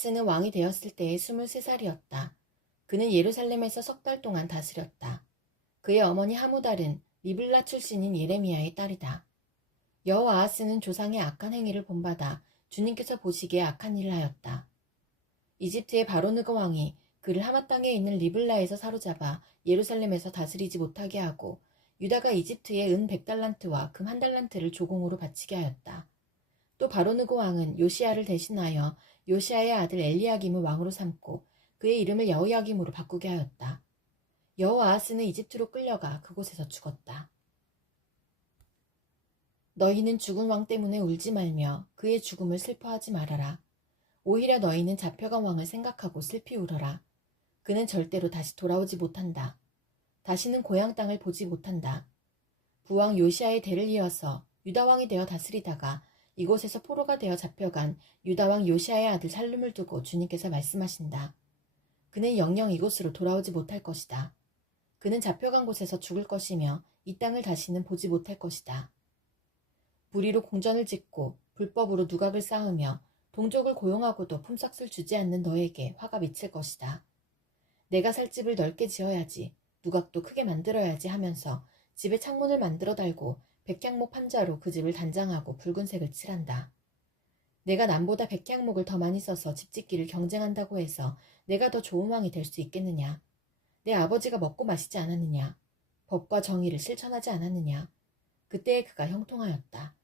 여호아스는 왕이 되었을 때에 23살이었다. 그는 예루살렘에서 3달 동안 다스렸다. 그의 어머니 하무달은 리블라 출신인 예레미야의 딸이다. 여호아하스는 조상의 악한 행위를 본받아 주님께서 보시기에 악한 일을 하였다. 이집트의 바로느고 왕이 그를 하마 땅에 있는 리블라에서 사로잡아 예루살렘에서 다스리지 못하게 하고 유다가 이집트에 은 100달란트와 금 1달란트를 조공으로 바치게 하였다. 또 바로느고 왕은 요시야를 대신하여 요시야의 아들 엘리야김을 왕으로 삼고 그의 이름을 여호야김으로 바꾸게 하였다. 여호아하스는 이집트로 끌려가 그곳에서 죽었다. 너희는 죽은 왕 때문에 울지 말며 그의 죽음을 슬퍼하지 말아라. 오히려 너희는 잡혀간 왕을 생각하고 슬피 울어라. 그는 절대로 다시 돌아오지 못한다. 다시는 고향 땅을 보지 못한다. 부왕 요시야의 대를 이어서 유다왕이 되어 다스리다가 이곳에서 포로가 되어 잡혀간 유다왕 요시야의 아들 살룸을 두고 주님께서 말씀하신다. 그는 영영 이곳으로 돌아오지 못할 것이다. 그는 잡혀간 곳에서 죽을 것이며 이 땅을 다시는 보지 못할 것이다. 불의로 공전을 짓고 불법으로 누각을 쌓으며 동족을 고용하고도 품삯을 주지 않는 너에게 화가 미칠 것이다. 내가 살 집을 넓게 지어야지, 누각도 크게 만들어야지 하면서 집에 창문을 만들어 달고 백향목 판자로 그 집을 단장하고 붉은색을 칠한다. 내가 남보다 백향목을 더 많이 써서 집 짓기를 경쟁한다고 해서 내가 더 좋은 왕이 될 수 있겠느냐? 내 아버지가 먹고 마시지 않았느냐? 법과 정의를 실천하지 않았느냐? 그때에 그가 형통하였다.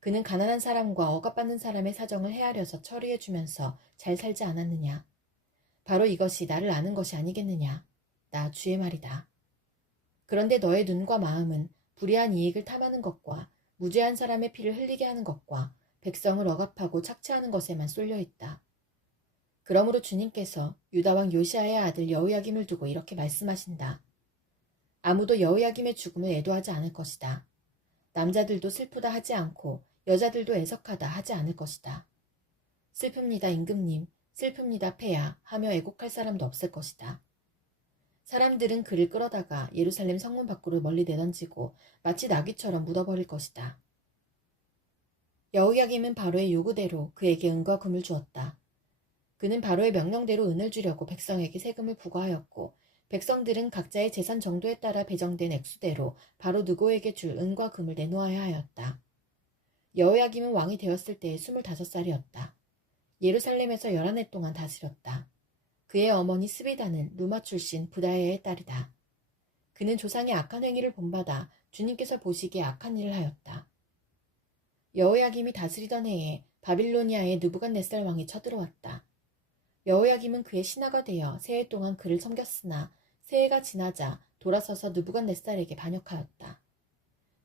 그는 가난한 사람과 억압받는 사람의 사정을 헤아려서 처리해주면서 잘 살지 않았느냐? 바로 이것이 나를 아는 것이 아니겠느냐? 나 주의 말이다. 그런데 너의 눈과 마음은 불의한 이익을 탐하는 것과 무죄한 사람의 피를 흘리게 하는 것과 백성을 억압하고 착취하는 것에만 쏠려 있다. 그러므로 주님께서 유다왕 요시야의 아들 여호야김을 두고 이렇게 말씀하신다. 아무도 여호야김의 죽음을 애도하지 않을 것이다. 남자들도 슬프다 하지 않고 여자들도 애석하다 하지 않을 것이다. 슬픕니다 임금님, 슬픕니다 폐하 하며 애곡할 사람도 없을 것이다. 사람들은 그를 끌어다가 예루살렘 성문 밖으로 멀리 내던지고 마치 나귀처럼 묻어버릴 것이다. 여호야김은 바로의 요구대로 그에게 은과 금을 주었다. 그는 바로의 명령대로 은을 주려고 백성에게 세금을 부과하였고 백성들은 각자의 재산 정도에 따라 배정된 액수대로 바로 느고에게 줄 은과 금을 내놓아야 하였다. 여호야김은 왕이 되었을 때에 25살이었다. 예루살렘에서 11해 동안 다스렸다. 그의 어머니 스비다는 루마 출신 부다야의 딸이다. 그는 조상의 악한 행위를 본받아 주님께서 보시기에 악한 일을 하였다. 여호야김이 다스리던 해에 바빌로니아의 느부갓네살 왕이 쳐들어왔다. 여호야김은 그의 신하가 되어 세 해 동안 그를 섬겼으나 세 해가 지나자 돌아서서 느부갓네살에게 반역하였다.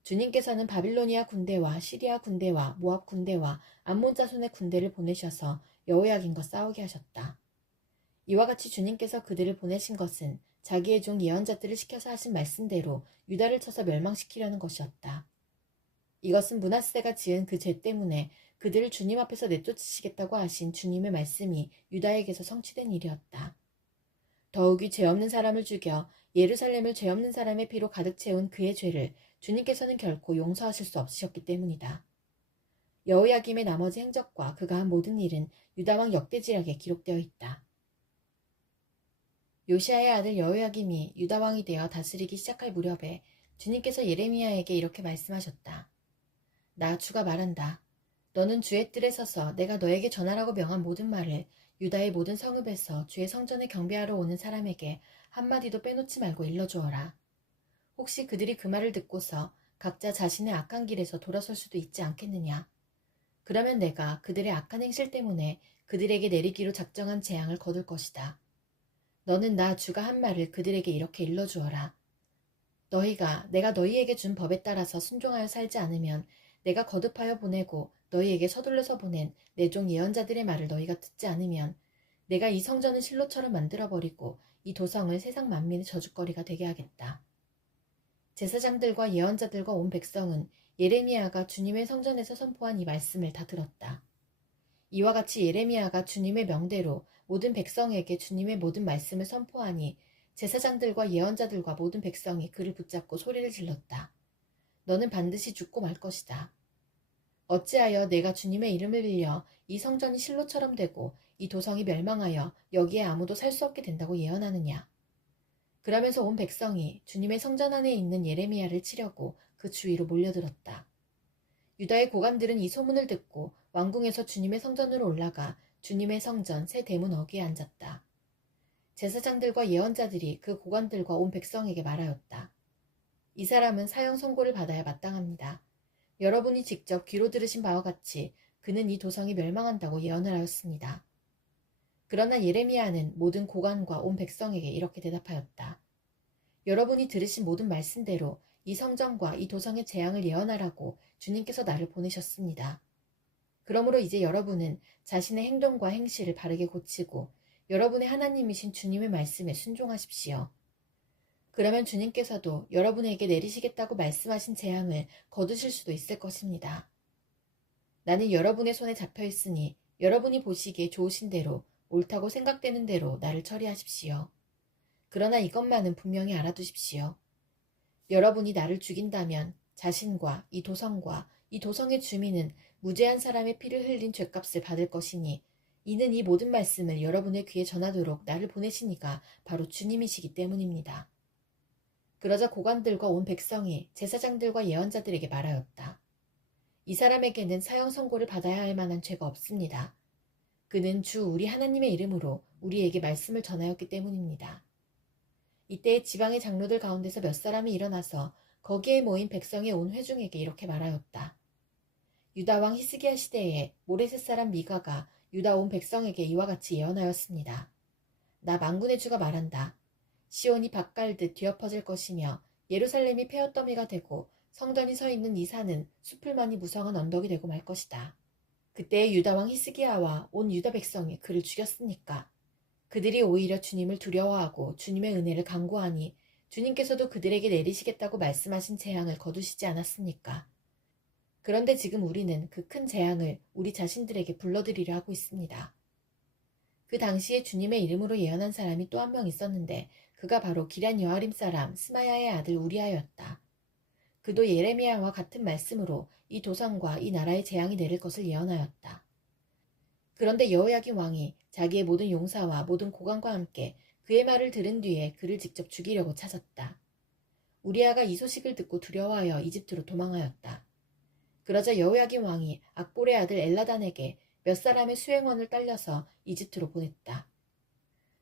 주님께서는 바빌로니아 군대와 시리아 군대와 모압 군대와 암몬 자손의 군대를 보내셔서 여호야김과 싸우게 하셨다. 이와 같이 주님께서 그들을 보내신 것은 자기의 종 예언자들을 시켜서 하신 말씀대로 유다를 쳐서 멸망시키려는 것이었다. 이것은 므낫세가 지은 그 죄 때문에 그들을 주님 앞에서 내쫓으시겠다고 하신 주님의 말씀이 유다에게서 성취된 일이었다. 더욱이 죄 없는 사람을 죽여 예루살렘을 죄 없는 사람의 피로 가득 채운 그의 죄를 주님께서는 결코 용서하실 수 없으셨기 때문이다. 여호야김의 나머지 행적과 그가 한 모든 일은 유다왕 역대지략에 기록되어 있다. 요시야의 아들 여호야김이 유다왕이 되어 다스리기 시작할 무렵에 주님께서 예레미야에게 이렇게 말씀하셨다. 나 주가 말한다. 너는 주의 뜰에 서서 내가 너에게 전하라고 명한 모든 말을 유다의 모든 성읍에서 주의 성전에 경배하러 오는 사람에게 한마디도 빼놓지 말고 일러주어라. 혹시 그들이 그 말을 듣고서 각자 자신의 악한 길에서 돌아설 수도 있지 않겠느냐. 그러면 내가 그들의 악한 행실 때문에 그들에게 내리기로 작정한 재앙을 거둘 것이다. 너는 나 주가 한 말을 그들에게 이렇게 일러주어라. 너희가 내가 너희에게 준 법에 따라서 순종하여 살지 않으면 내가 거듭하여 보내고 너희에게 서둘러서 보낸 내 종 예언자들의 말을 너희가 듣지 않으면 내가 이 성전을 실로처럼 만들어버리고 이 도성을 세상 만민의 저주거리가 되게 하겠다. 제사장들과 예언자들과 온 백성은 예레미야가 주님의 성전에서 선포한 이 말씀을 다 들었다. 이와 같이 예레미야가 주님의 명대로 모든 백성에게 주님의 모든 말씀을 선포하니 제사장들과 예언자들과 모든 백성이 그를 붙잡고 소리를 질렀다. 너는 반드시 죽고 말 것이다. 어찌하여 내가 주님의 이름을 빌려 이 성전이 실로처럼 되고 이 도성이 멸망하여 여기에 아무도 살 수 없게 된다고 예언하느냐. 그러면서 온 백성이 주님의 성전 안에 있는 예레미야를 치려고 그 주위로 몰려들었다. 유다의 고관들은 이 소문을 듣고 왕궁에서 주님의 성전으로 올라가 주님의 성전 새 대문 어귀에 앉았다. 제사장들과 예언자들이 그 고관들과 온 백성에게 말하였다. 이 사람은 사형 선고를 받아야 마땅합니다. 여러분이 직접 귀로 들으신 바와 같이 그는 이 도성이 멸망한다고 예언을 하였습니다. 그러나 예레미야는 모든 고관과 온 백성에게 이렇게 대답하였다. 여러분이 들으신 모든 말씀대로 이 성전과 이 도성의 재앙을 예언하라고 주님께서 나를 보내셨습니다. 그러므로 이제 여러분은 자신의 행동과 행실을 바르게 고치고 여러분의 하나님이신 주님의 말씀에 순종하십시오. 그러면 주님께서도 여러분에게 내리시겠다고 말씀하신 재앙을 거두실 수도 있을 것입니다. 나는 여러분의 손에 잡혀 있으니 여러분이 보시기에 좋으신 대로 옳다고 생각되는 대로 나를 처리하십시오. 그러나 이것만은 분명히 알아두십시오. 여러분이 나를 죽인다면 자신과 이 도성과 이 도성의 주민은 무죄한 사람의 피를 흘린 죗값을 받을 것이니 이는 이 모든 말씀을 여러분의 귀에 전하도록 나를 보내신 이가 바로 주님이시기 때문입니다. 그러자 고관들과 온 백성이 제사장들과 예언자들에게 말하였다. 이 사람에게는 사형 선고를 받아야 할 만한 죄가 없습니다. 그는 주 우리 하나님의 이름으로 우리에게 말씀을 전하였기 때문입니다. 이때 지방의 장로들 가운데서 몇 사람이 일어나서 거기에 모인 백성의 온 회중에게 이렇게 말하였다. 유다 왕 히스기야 시대에 모레셋 사람 미가가 유다 온 백성에게 이와 같이 예언하였습니다. 나 만군의 주가 말한다. 시온이 밭갈듯 뒤엎어질 것이며 예루살렘이 폐허더미가 되고 성전이 서 있는 이 산은 수풀만이 무성한 언덕이 되고 말 것이다. 그때 유다 왕 히스기야와 온 유다 백성이 그를 죽였으니까 그들이 오히려 주님을 두려워하고 주님의 은혜를 간구하니 주님께서도 그들에게 내리시겠다고 말씀하신 재앙을 거두시지 않았습니까? 그런데 지금 우리는 그 큰 재앙을 우리 자신들에게 불러들이려 하고 있습니다. 그 당시에 주님의 이름으로 예언한 사람이 또 한 명 있었는데 그가 바로 기럇 여아림 사람 스마야의 아들 우리아였다. 그도 예레미야와 같은 말씀으로 이 도성과 이 나라의 재앙이 내릴 것을 예언하였다. 그런데 여호야긴 왕이 자기의 모든 용사와 모든 고관과 함께 그의 말을 들은 뒤에 그를 직접 죽이려고 찾았다. 우리아가 이 소식을 듣고 두려워하여 이집트로 도망하였다. 그러자 여호야긴 왕이 악볼의 아들 엘라단에게 몇 사람의 수행원을 딸려서 이집트로 보냈다.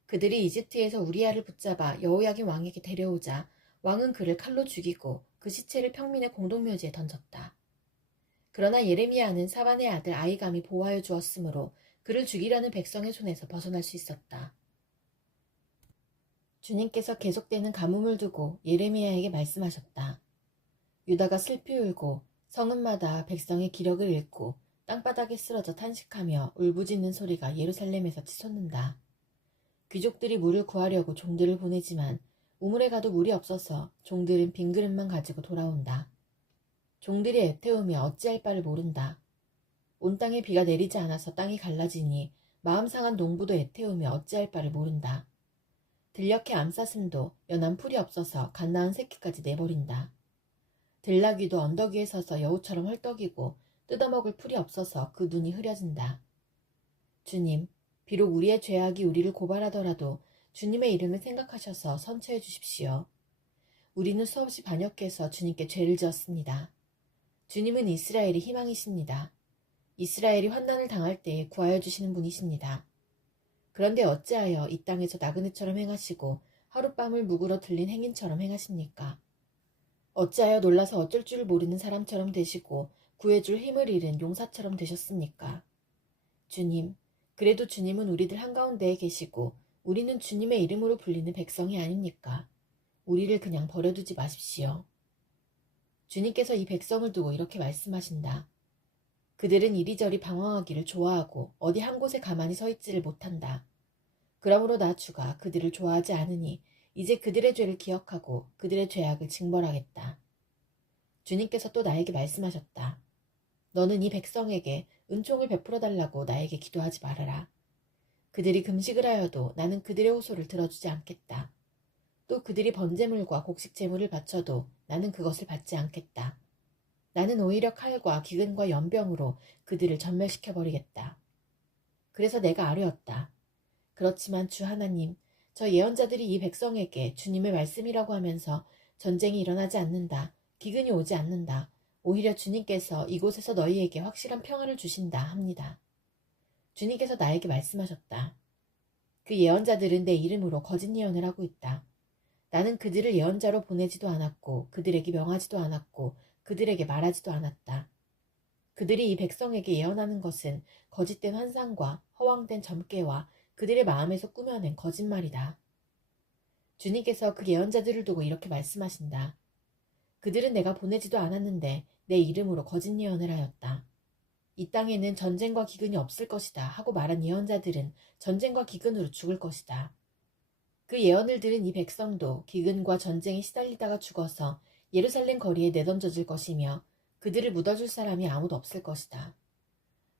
그들이 이집트에서 우리아를 붙잡아 여호야긴 왕에게 데려오자 왕은 그를 칼로 죽이고 그 시체를 평민의 공동묘지에 던졌다. 그러나 예레미야는 사반의 아들 아히감이 보호하여 주었으므로 그를 죽이려는 백성의 손에서 벗어날 수 있었다. 주님께서 계속되는 가뭄을 두고 예레미야에게 말씀하셨다. 유다가 슬피 울고 성읍마다 백성의 기력을 잃고 땅바닥에 쓰러져 탄식하며 울부짖는 소리가 예루살렘에서 치솟는다. 귀족들이 물을 구하려고 종들을 보내지만 우물에 가도 물이 없어서 종들은 빈 그릇만 가지고 돌아온다. 종들이 애태우며 어찌할 바를 모른다. 온 땅에 비가 내리지 않아서 땅이 갈라지니 마음 상한 농부도 애태우며 어찌할 바를 모른다. 들녘의 암사슴도 연한 풀이 없어서 갓 낳은 새끼까지 내버린다. 들나귀도 언덕 위에 서서 여우처럼 헐떡이고 뜯어먹을 풀이 없어서 그 눈이 흐려진다. 주님, 비록 우리의 죄악이 우리를 고발하더라도 주님의 이름을 생각하셔서 선처해 주십시오. 우리는 수없이 반역해서 주님께 죄를 지었습니다. 주님은 이스라엘의 희망이십니다. 이스라엘이 환난을 당할 때에 구하여 주시는 분이십니다. 그런데 어찌하여 이 땅에서 나그네처럼 행하시고 하룻밤을 묵으러 들린 행인처럼 행하십니까? 어찌하여 놀라서 어쩔 줄 모르는 사람처럼 되시고 구해줄 힘을 잃은 용사처럼 되셨습니까? 주님, 그래도 주님은 우리들 한가운데에 계시고 우리는 주님의 이름으로 불리는 백성이 아닙니까? 우리를 그냥 버려두지 마십시오. 주님께서 이 백성을 두고 이렇게 말씀하신다. 그들은 이리저리 방황하기를 좋아하고 어디 한 곳에 가만히 서 있지를 못한다. 그러므로 나 주가 그들을 좋아하지 않으니 이제 그들의 죄를 기억하고 그들의 죄악을 징벌하겠다. 주님께서 또 나에게 말씀하셨다. 너는 이 백성에게 은총을 베풀어 달라고 나에게 기도하지 말아라. 그들이 금식을 하여도 나는 그들의 호소를 들어주지 않겠다. 또 그들이 번제물과 곡식 제물을 바쳐도 나는 그것을 받지 않겠다. 나는 오히려 칼과 기근과 연병으로 그들을 전멸시켜버리겠다. 그래서 내가 아뢰었다. 그렇지만 주 하나님, 저 예언자들이 이 백성에게 주님의 말씀이라고 하면서 전쟁이 일어나지 않는다. 기근이 오지 않는다. 오히려 주님께서 이곳에서 너희에게 확실한 평화를 주신다 합니다. 주님께서 나에게 말씀하셨다. 그 예언자들은 내 이름으로 거짓 예언을 하고 있다. 나는 그들을 예언자로 보내지도 않았고 그들에게 명하지도 않았고 그들에게 말하지도 않았다. 그들이 이 백성에게 예언하는 것은 거짓된 환상과 허황된 점괘와 그들의 마음에서 꾸며낸 거짓말이다. 주님께서 그 예언자들을 두고 이렇게 말씀하신다. 그들은 내가 보내지도 않았는데 내 이름으로 거짓 예언을 하였다. 이 땅에는 전쟁과 기근이 없을 것이다 하고 말한 예언자들은 전쟁과 기근으로 죽을 것이다. 그 예언을 들은 이 백성도 기근과 전쟁에 시달리다가 죽어서 예루살렘 거리에 내던져질 것이며 그들을 묻어줄 사람이 아무도 없을 것이다.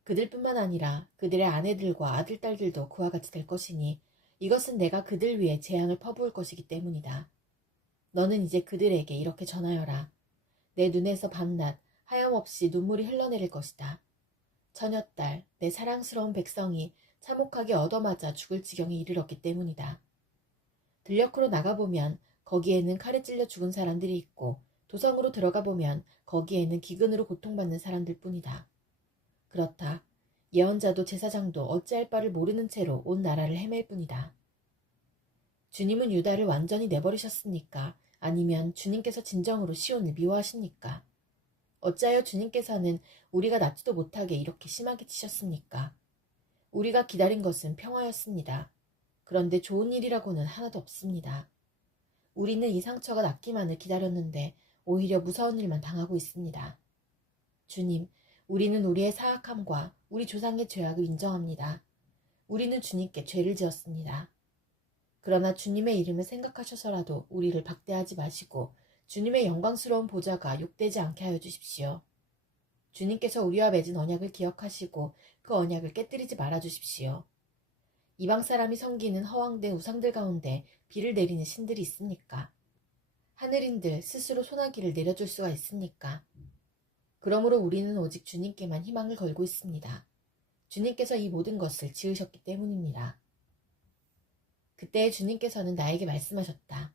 그들뿐만 아니라 그들의 아내들과 아들, 딸들도 그와 같이 될 것이니 이것은 내가 그들 위해 재앙을 퍼부을 것이기 때문이다. 너는 이제 그들에게 이렇게 전하여라. 내 눈에서 밤낮 하염없이 눈물이 흘러내릴 것이다. 처녀딸, 내 사랑스러운 백성이 참혹하게 얻어맞아 죽을 지경에 이르렀기 때문이다. 들녘으로 나가보면 거기에는 칼에 찔려 죽은 사람들이 있고 도성으로 들어가보면 거기에는 기근으로 고통받는 사람들 뿐이다. 그렇다. 예언자도 제사장도 어찌할 바를 모르는 채로 온 나라를 헤맬 뿐이다. 주님은 유다를 완전히 내버리셨습니까? 아니면 주님께서 진정으로 시온을 미워하십니까? 어찌하여 주님께서는 우리가 낫지도 못하게 이렇게 심하게 치셨습니까? 우리가 기다린 것은 평화였습니다. 그런데 좋은 일이라고는 하나도 없습니다. 우리는 이 상처가 낫기만을 기다렸는데 오히려 무서운 일만 당하고 있습니다. 주님, 우리는 우리의 사악함과 우리 조상의 죄악을 인정합니다. 우리는 주님께 죄를 지었습니다. 그러나 주님의 이름을 생각하셔서라도 우리를 박대하지 마시고 주님의 영광스러운 보좌가 욕되지 않게 하여 주십시오. 주님께서 우리와 맺은 언약을 기억하시고 그 언약을 깨뜨리지 말아 주십시오. 이방 사람이 섬기는 허황된 우상들 가운데 비를 내리는 신들이 있습니까? 하늘인들 스스로 소나기를 내려줄 수가 있습니까? 그러므로 우리는 오직 주님께만 희망을 걸고 있습니다. 주님께서 이 모든 것을 지으셨기 때문입니다. 그때 주님께서는 나에게 말씀하셨다.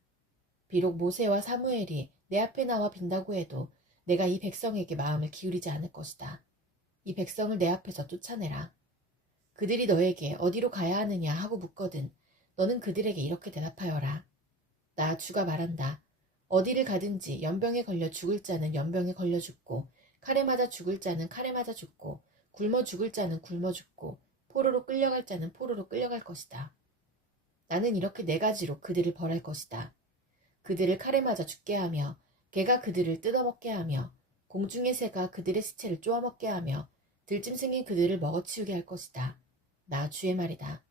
비록 모세와 사무엘이 내 앞에 나와 빈다고 해도 내가 이 백성에게 마음을 기울이지 않을 것이다. 이 백성을 내 앞에서 쫓아내라. 그들이 너에게 어디로 가야 하느냐 하고 묻거든 너는 그들에게 이렇게 대답하여라. 나 주가 말한다. 어디를 가든지 연병에 걸려 죽을 자는 연병에 걸려 죽고 칼에 맞아 죽을 자는 칼에 맞아 죽고 굶어 죽을 자는 굶어 죽고 포로로 끌려갈 자는 포로로 끌려갈 것이다. 나는 이렇게 네 가지로 그들을 벌할 것이다. 그들을 칼에 맞아 죽게 하며 개가 그들을 뜯어먹게 하며 공중의 새가 그들의 시체를 쪼아먹게 하며 들짐승이 그들을 먹어치우게 할 것이다. 나 주의 말이다.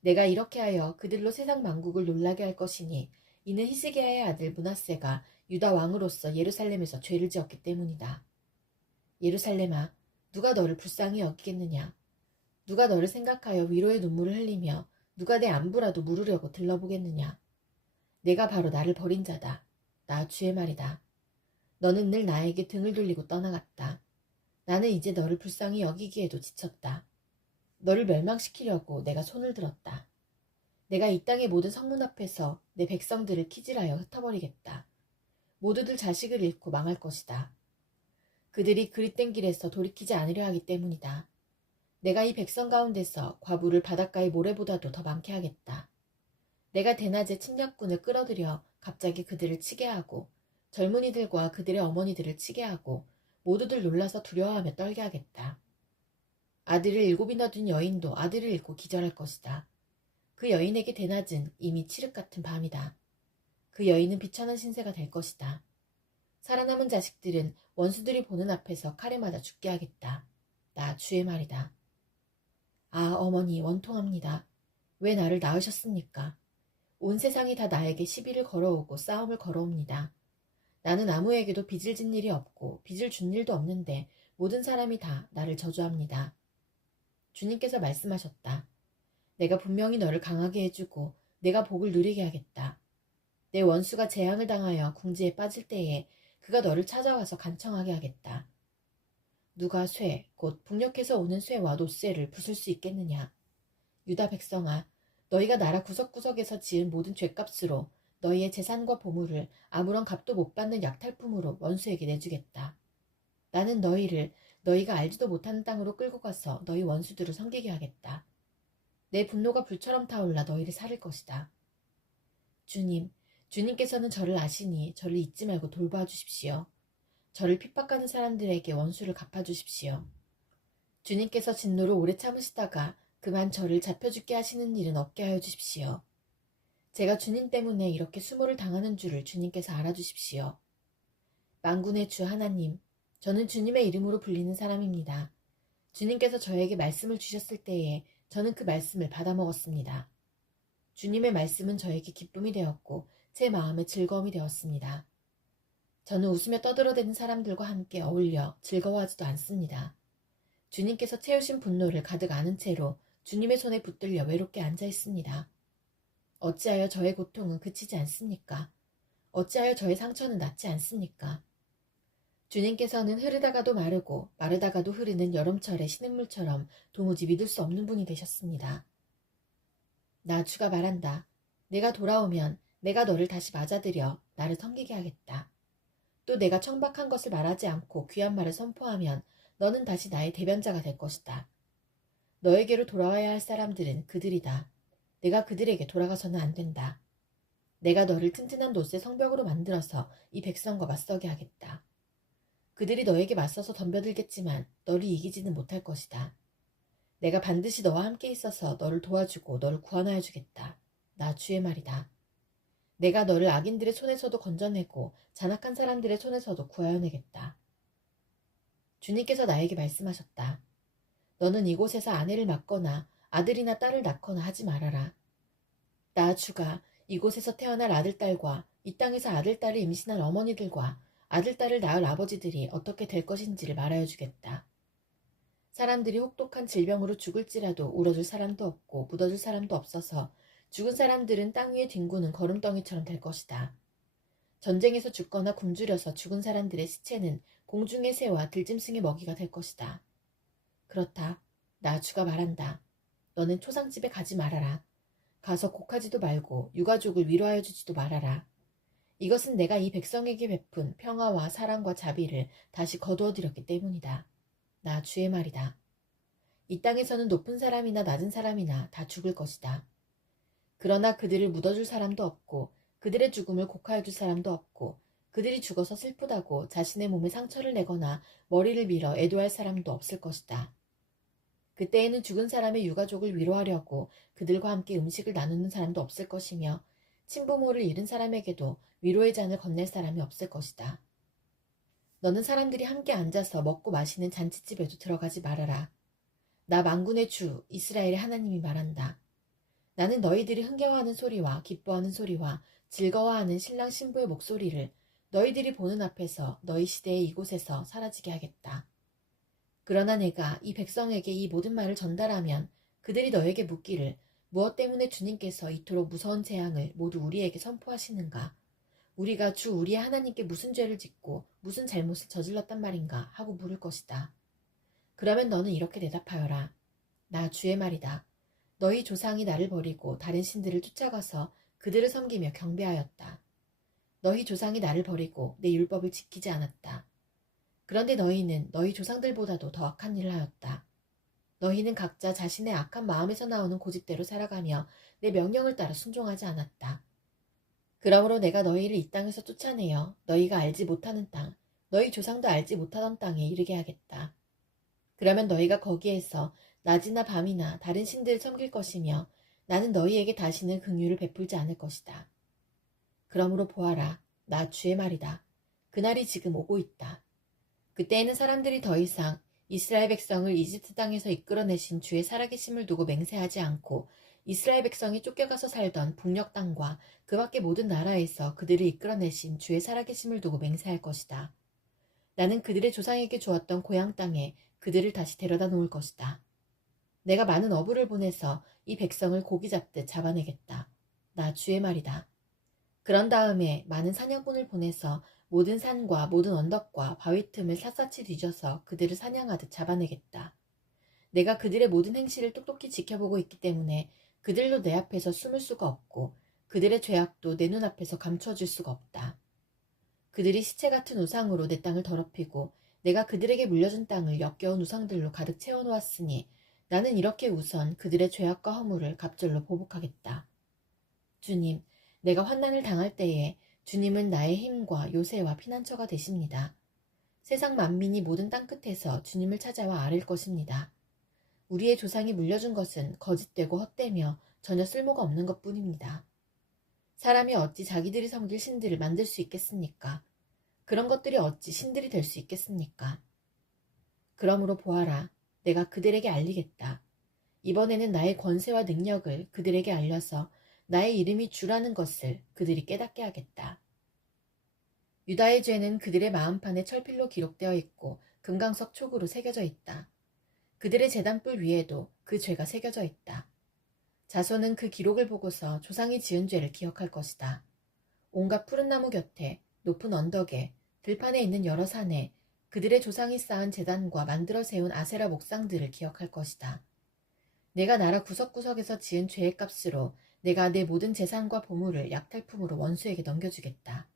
내가 이렇게 하여 그들로 세상 만국을 놀라게 할 것이니 이는 히스기야의 아들 므낫세가 유다 왕으로서 예루살렘에서 죄를 지었기 때문이다. 예루살렘아, 누가 너를 불쌍히 여기겠느냐? 누가 너를 생각하여 위로의 눈물을 흘리며 누가 내 안부라도 물으려고 들러보겠느냐? 내가 바로 나를 버린 자다. 나 주의 말이다. 너는 늘 나에게 등을 돌리고 떠나갔다. 나는 이제 너를 불쌍히 여기기에도 지쳤다. 너를 멸망시키려고 내가 손을 들었다. 내가 이 땅의 모든 성문 앞에서 내 백성들을 키질하여 흩어버리겠다. 모두들 자식을 잃고 망할 것이다. 그들이 그릿된 길에서 돌이키지 않으려 하기 때문이다. 내가 이 백성 가운데서 과부를 바닷가의 모래보다도 더 많게 하겠다. 내가 대낮에 침략군을 끌어들여 갑자기 그들을 치게 하고 젊은이들과 그들의 어머니들을 치게 하고 모두들 놀라서 두려워하며 떨게 하겠다. 아들을 7이나 둔 여인도 아들을 잃고 기절할 것이다. 그 여인에게 대낮은 이미 칠흑 같은 밤이다. 그 여인은 비천한 신세가 될 것이다. 살아남은 자식들은 원수들이 보는 앞에서 칼에 맞아 죽게 하겠다. 나 주의 말이다. 아, 어머니 원통합니다. 왜 나를 낳으셨습니까? 온 세상이 다 나에게 시비를 걸어오고 싸움을 걸어옵니다. 나는 아무에게도 빚을 진 일이 없고 빚을 준 일도 없는데 모든 사람이 다 나를 저주합니다. 주님께서 말씀하셨다. 내가 분명히 너를 강하게 해주고 내가 복을 누리게 하겠다. 내 원수가 재앙을 당하여 궁지에 빠질 때에 그가 너를 찾아와서 간청하게 하겠다. 누가 쇠, 곧 북녘에서 오는 쇠와 놋쇠를 부술 수 있겠느냐. 유다 백성아, 너희가 나라 구석구석에서 지은 모든 죗값으로 너희의 재산과 보물을 아무런 값도 못 받는 약탈품으로 원수에게 내주겠다. 나는 너희를 너희가 알지도 못하는 땅으로 끌고 가서 너희 원수들을 섬기게 하겠다. 내 분노가 불처럼 타올라 너희를 살릴 것이다. 주님, 주님께서는 저를 아시니 저를 잊지 말고 돌봐 주십시오. 저를 핍박하는 사람들에게 원수를 갚아주십시오. 주님께서 진노를 오래 참으시다가 그만 저를 잡혀 죽게 하시는 일은 없게 하여 주십시오. 제가 주님 때문에 이렇게 수모를 당하는 줄을 주님께서 알아주십시오. 만군의 주 하나님, 저는 주님의 이름으로 불리는 사람입니다. 주님께서 저에게 말씀을 주셨을 때에 저는 그 말씀을 받아먹었습니다. 주님의 말씀은 저에게 기쁨이 되었고 제 마음에 즐거움이 되었습니다. 저는 웃으며 떠들어대는 사람들과 함께 어울려 즐거워하지도 않습니다. 주님께서 채우신 분노를 가득 아는 채로 주님의 손에 붙들려 외롭게 앉아 있습니다. 어찌하여 저의 고통은 그치지 않습니까? 어찌하여 저의 상처는 낫지 않습니까? 주님께서는 흐르다가도 마르고 마르다가도 흐르는 여름철의 신음물처럼 도무지 믿을 수 없는 분이 되셨습니다. 나 주가 말한다. 내가 돌아오면 내가 너를 다시 맞아들여 나를 섬기게 하겠다. 또 내가 청박한 것을 말하지 않고 귀한 말을 선포하면 너는 다시 나의 대변자가 될 것이다. 너에게로 돌아와야 할 사람들은 그들이다. 내가 그들에게 돌아가서는 안 된다. 내가 너를 튼튼한 놋의 성벽으로 만들어서 이 백성과 맞서게 하겠다. 그들이 너에게 맞서서 덤벼들겠지만 너를 이기지는 못할 것이다. 내가 반드시 너와 함께 있어서 너를 도와주고 너를 구원하여 주겠다. 나 주의 말이다. 내가 너를 악인들의 손에서도 건져내고 잔악한 사람들의 손에서도 구하여내겠다. 주님께서 나에게 말씀하셨다. 너는 이곳에서 아내를 맡거나 아들이나 딸을 낳거나 하지 말아라. 나 주가 이곳에서 태어날 아들딸과 이 땅에서 아들딸을 임신한 어머니들과 아들딸을 낳을 아버지들이 어떻게 될 것인지를 말하여 주겠다. 사람들이 혹독한 질병으로 죽을지라도 울어줄 사람도 없고 묻어줄 사람도 없어서 죽은 사람들은 땅 위에 뒹구는 거름덩이처럼 될 것이다. 전쟁에서 죽거나 굶주려서 죽은 사람들의 시체는 공중의 새와 들짐승의 먹이가 될 것이다. 그렇다. 나 주가 말한다. 너는 초상집에 가지 말아라. 가서 곡하지도 말고 유가족을 위로하여 주지도 말아라. 이것은 내가 이 백성에게 베푼 평화와 사랑과 자비를 다시 거두어들였기 때문이다. 나 주의 말이다. 이 땅에서는 높은 사람이나 낮은 사람이나 다 죽을 것이다. 그러나 그들을 묻어줄 사람도 없고 그들의 죽음을 곡하여 줄 사람도 없고 그들이 죽어서 슬프다고 자신의 몸에 상처를 내거나 머리를 밀어 애도할 사람도 없을 것이다. 그때에는 죽은 사람의 유가족을 위로하려고 그들과 함께 음식을 나누는 사람도 없을 것이며 친부모를 잃은 사람에게도 위로의 잔을 건넬 사람이 없을 것이다. 너는 사람들이 함께 앉아서 먹고 마시는 잔치집에도 들어가지 말아라. 나 만군의 주 이스라엘의 하나님이 말한다. 나는 너희들이 흥겨워하는 소리와 기뻐하는 소리와 즐거워하는 신랑 신부의 목소리를 너희들이 보는 앞에서 너희 시대의 이곳에서 사라지게 하겠다. 그러나 내가 이 백성에게 이 모든 말을 전달하면 그들이 너에게 묻기를 무엇 때문에 주님께서 이토록 무서운 재앙을 모두 우리에게 선포하시는가? 우리가 주 우리의 하나님께 무슨 죄를 짓고 무슨 잘못을 저질렀단 말인가 하고 물을 것이다. 그러면 너는 이렇게 대답하여라. 나 주의 말이다. 너희 조상이 나를 버리고 다른 신들을 쫓아가서 그들을 섬기며 경배하였다. 너희 조상이 나를 버리고 내 율법을 지키지 않았다. 그런데 너희는 너희 조상들보다도 더 악한 일을 하였다. 너희는 각자 자신의 악한 마음에서 나오는 고집대로 살아가며 내 명령을 따라 순종하지 않았다. 그러므로 내가 너희를 이 땅에서 쫓아내어 너희가 알지 못하는 땅, 너희 조상도 알지 못하던 땅에 이르게 하겠다. 그러면 너희가 거기에서 낮이나 밤이나 다른 신들을 섬길 것이며 나는 너희에게 다시는 긍휼을 베풀지 않을 것이다. 그러므로 보아라, 나 주의 말이다. 그날이 지금 오고 있다. 그때에는 사람들이 더 이상 이스라엘 백성을 이집트 땅에서 이끌어내신 주의 살아계심을 두고 맹세하지 않고 이스라엘 백성이 쫓겨가서 살던 북녘 땅과 그 밖의 모든 나라에서 그들을 이끌어내신 주의 살아계심을 두고 맹세할 것이다. 나는 그들의 조상에게 주었던 고향 땅에 그들을 다시 데려다 놓을 것이다. 내가 많은 어부를 보내서 이 백성을 고기 잡듯 잡아내겠다. 나 주의 말이다. 그런 다음에 많은 사냥꾼을 보내서 모든 산과 모든 언덕과 바위 틈을 샅샅이 뒤져서 그들을 사냥하듯 잡아내겠다. 내가 그들의 모든 행실을 똑똑히 지켜보고 있기 때문에 그들도 내 앞에서 숨을 수가 없고 그들의 죄악도 내 눈앞에서 감춰질 수가 없다. 그들이 시체 같은 우상으로 내 땅을 더럽히고 내가 그들에게 물려준 땅을 역겨운 우상들로 가득 채워놓았으니 나는 이렇게 우선 그들의 죄악과 허물을 갑절로 보복하겠다. 주님, 내가 환난을 당할 때에 주님은 나의 힘과 요새와 피난처가 되십니다. 세상 만민이 모든 땅끝에서 주님을 찾아와 아뢰일 것입니다. 우리의 조상이 물려준 것은 거짓되고 헛되며 전혀 쓸모가 없는 것뿐입니다. 사람이 어찌 자기들이 섬길 신들을 만들 수 있겠습니까? 그런 것들이 어찌 신들이 될 수 있겠습니까? 그러므로 보아라, 내가 그들에게 알리겠다. 이번에는 나의 권세와 능력을 그들에게 알려서 나의 이름이 주라는 것을 그들이 깨닫게 하겠다. 유다의 죄는 그들의 마음판에 철필로 기록되어 있고 금강석 촉으로 새겨져 있다. 그들의 제단불 위에도 그 죄가 새겨져 있다. 자손은 그 기록을 보고서 조상이 지은 죄를 기억할 것이다. 온갖 푸른 나무 곁에, 높은 언덕에, 들판에 있는 여러 산에 그들의 조상이 쌓은 제단과 만들어 세운 아세라 목상들을 기억할 것이다. 내가 나라 구석구석에서 지은 죄의 값으로 내가 내 모든 재산과 보물을 약탈품으로 원수에게 넘겨주겠다.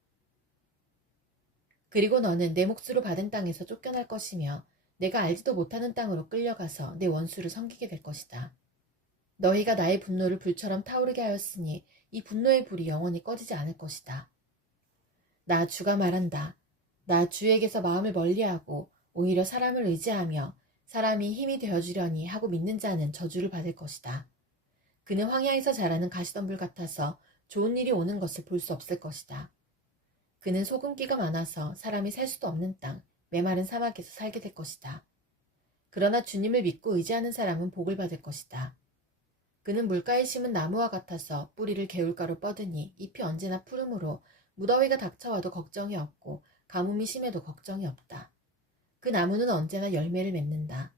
그리고 너는 내 몫으로 받은 땅에서 쫓겨날 것이며 내가 알지도 못하는 땅으로 끌려가서 내 원수를 섬기게 될 것이다. 너희가 나의 분노를 불처럼 타오르게 하였으니 이 분노의 불이 영원히 꺼지지 않을 것이다. 나 주가 말한다. 나 주에게서 마음을 멀리하고 오히려 사람을 의지하며 사람이 힘이 되어주려니 하고 믿는 자는 저주를 받을 것이다. 그는 황야에서 자라는 가시덤불 같아서 좋은 일이 오는 것을 볼 수 없을 것이다. 그는 소금기가 많아서 사람이 살 수도 없는 땅, 메마른 사막에서 살게 될 것이다. 그러나 주님을 믿고 의지하는 사람은 복을 받을 것이다. 그는 물가에 심은 나무와 같아서 뿌리를 개울가로 뻗으니 잎이 언제나 푸르므로 무더위가 닥쳐와도 걱정이 없고 가뭄이 심해도 걱정이 없다. 그 나무는 언제나 열매를 맺는다.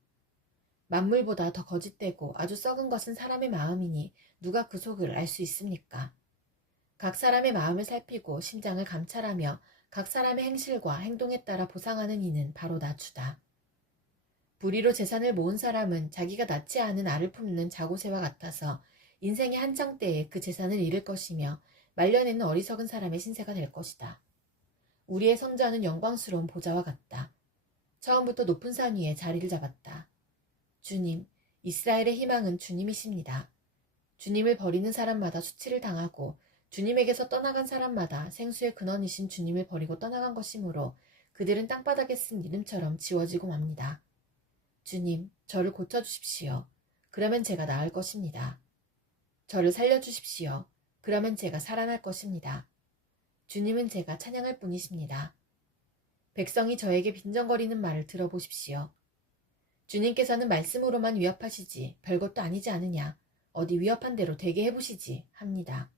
만물보다 더 거짓되고 아주 썩은 것은 사람의 마음이니 누가 그 속을 알 수 있습니까? 각 사람의 마음을 살피고 심장을 감찰하며 각 사람의 행실과 행동에 따라 보상하는 이는 바로 나 주다. 불의로 재산을 모은 사람은 자기가 낳지 않은 알을 품는 자고새와 같아서 인생의 한창 때에 그 재산을 잃을 것이며 말년에는 어리석은 사람의 신세가 될 것이다. 우리의 성자는 영광스러운 보좌와 같다. 처음부터 높은 산 위에 자리를 잡았다. 주님, 이스라엘의 희망은 주님이십니다. 주님을 버리는 사람마다 수치를 당하고 주님에게서 떠나간 사람마다 생수의 근원이신 주님을 버리고 떠나간 것이므로 그들은 땅바닥에 쓴 이름처럼 지워지고 맙니다. 주님, 저를 고쳐주십시오. 그러면 제가 나을 것입니다. 저를 살려주십시오. 그러면 제가 살아날 것입니다. 주님은 제가 찬양할 뿐이십니다. 백성이 저에게 빈정거리는 말을 들어보십시오. 주님께서는 말씀으로만 위협하시지 별것도 아니지 않으냐. 어디 위협한 대로 되게 해보시지 합니다.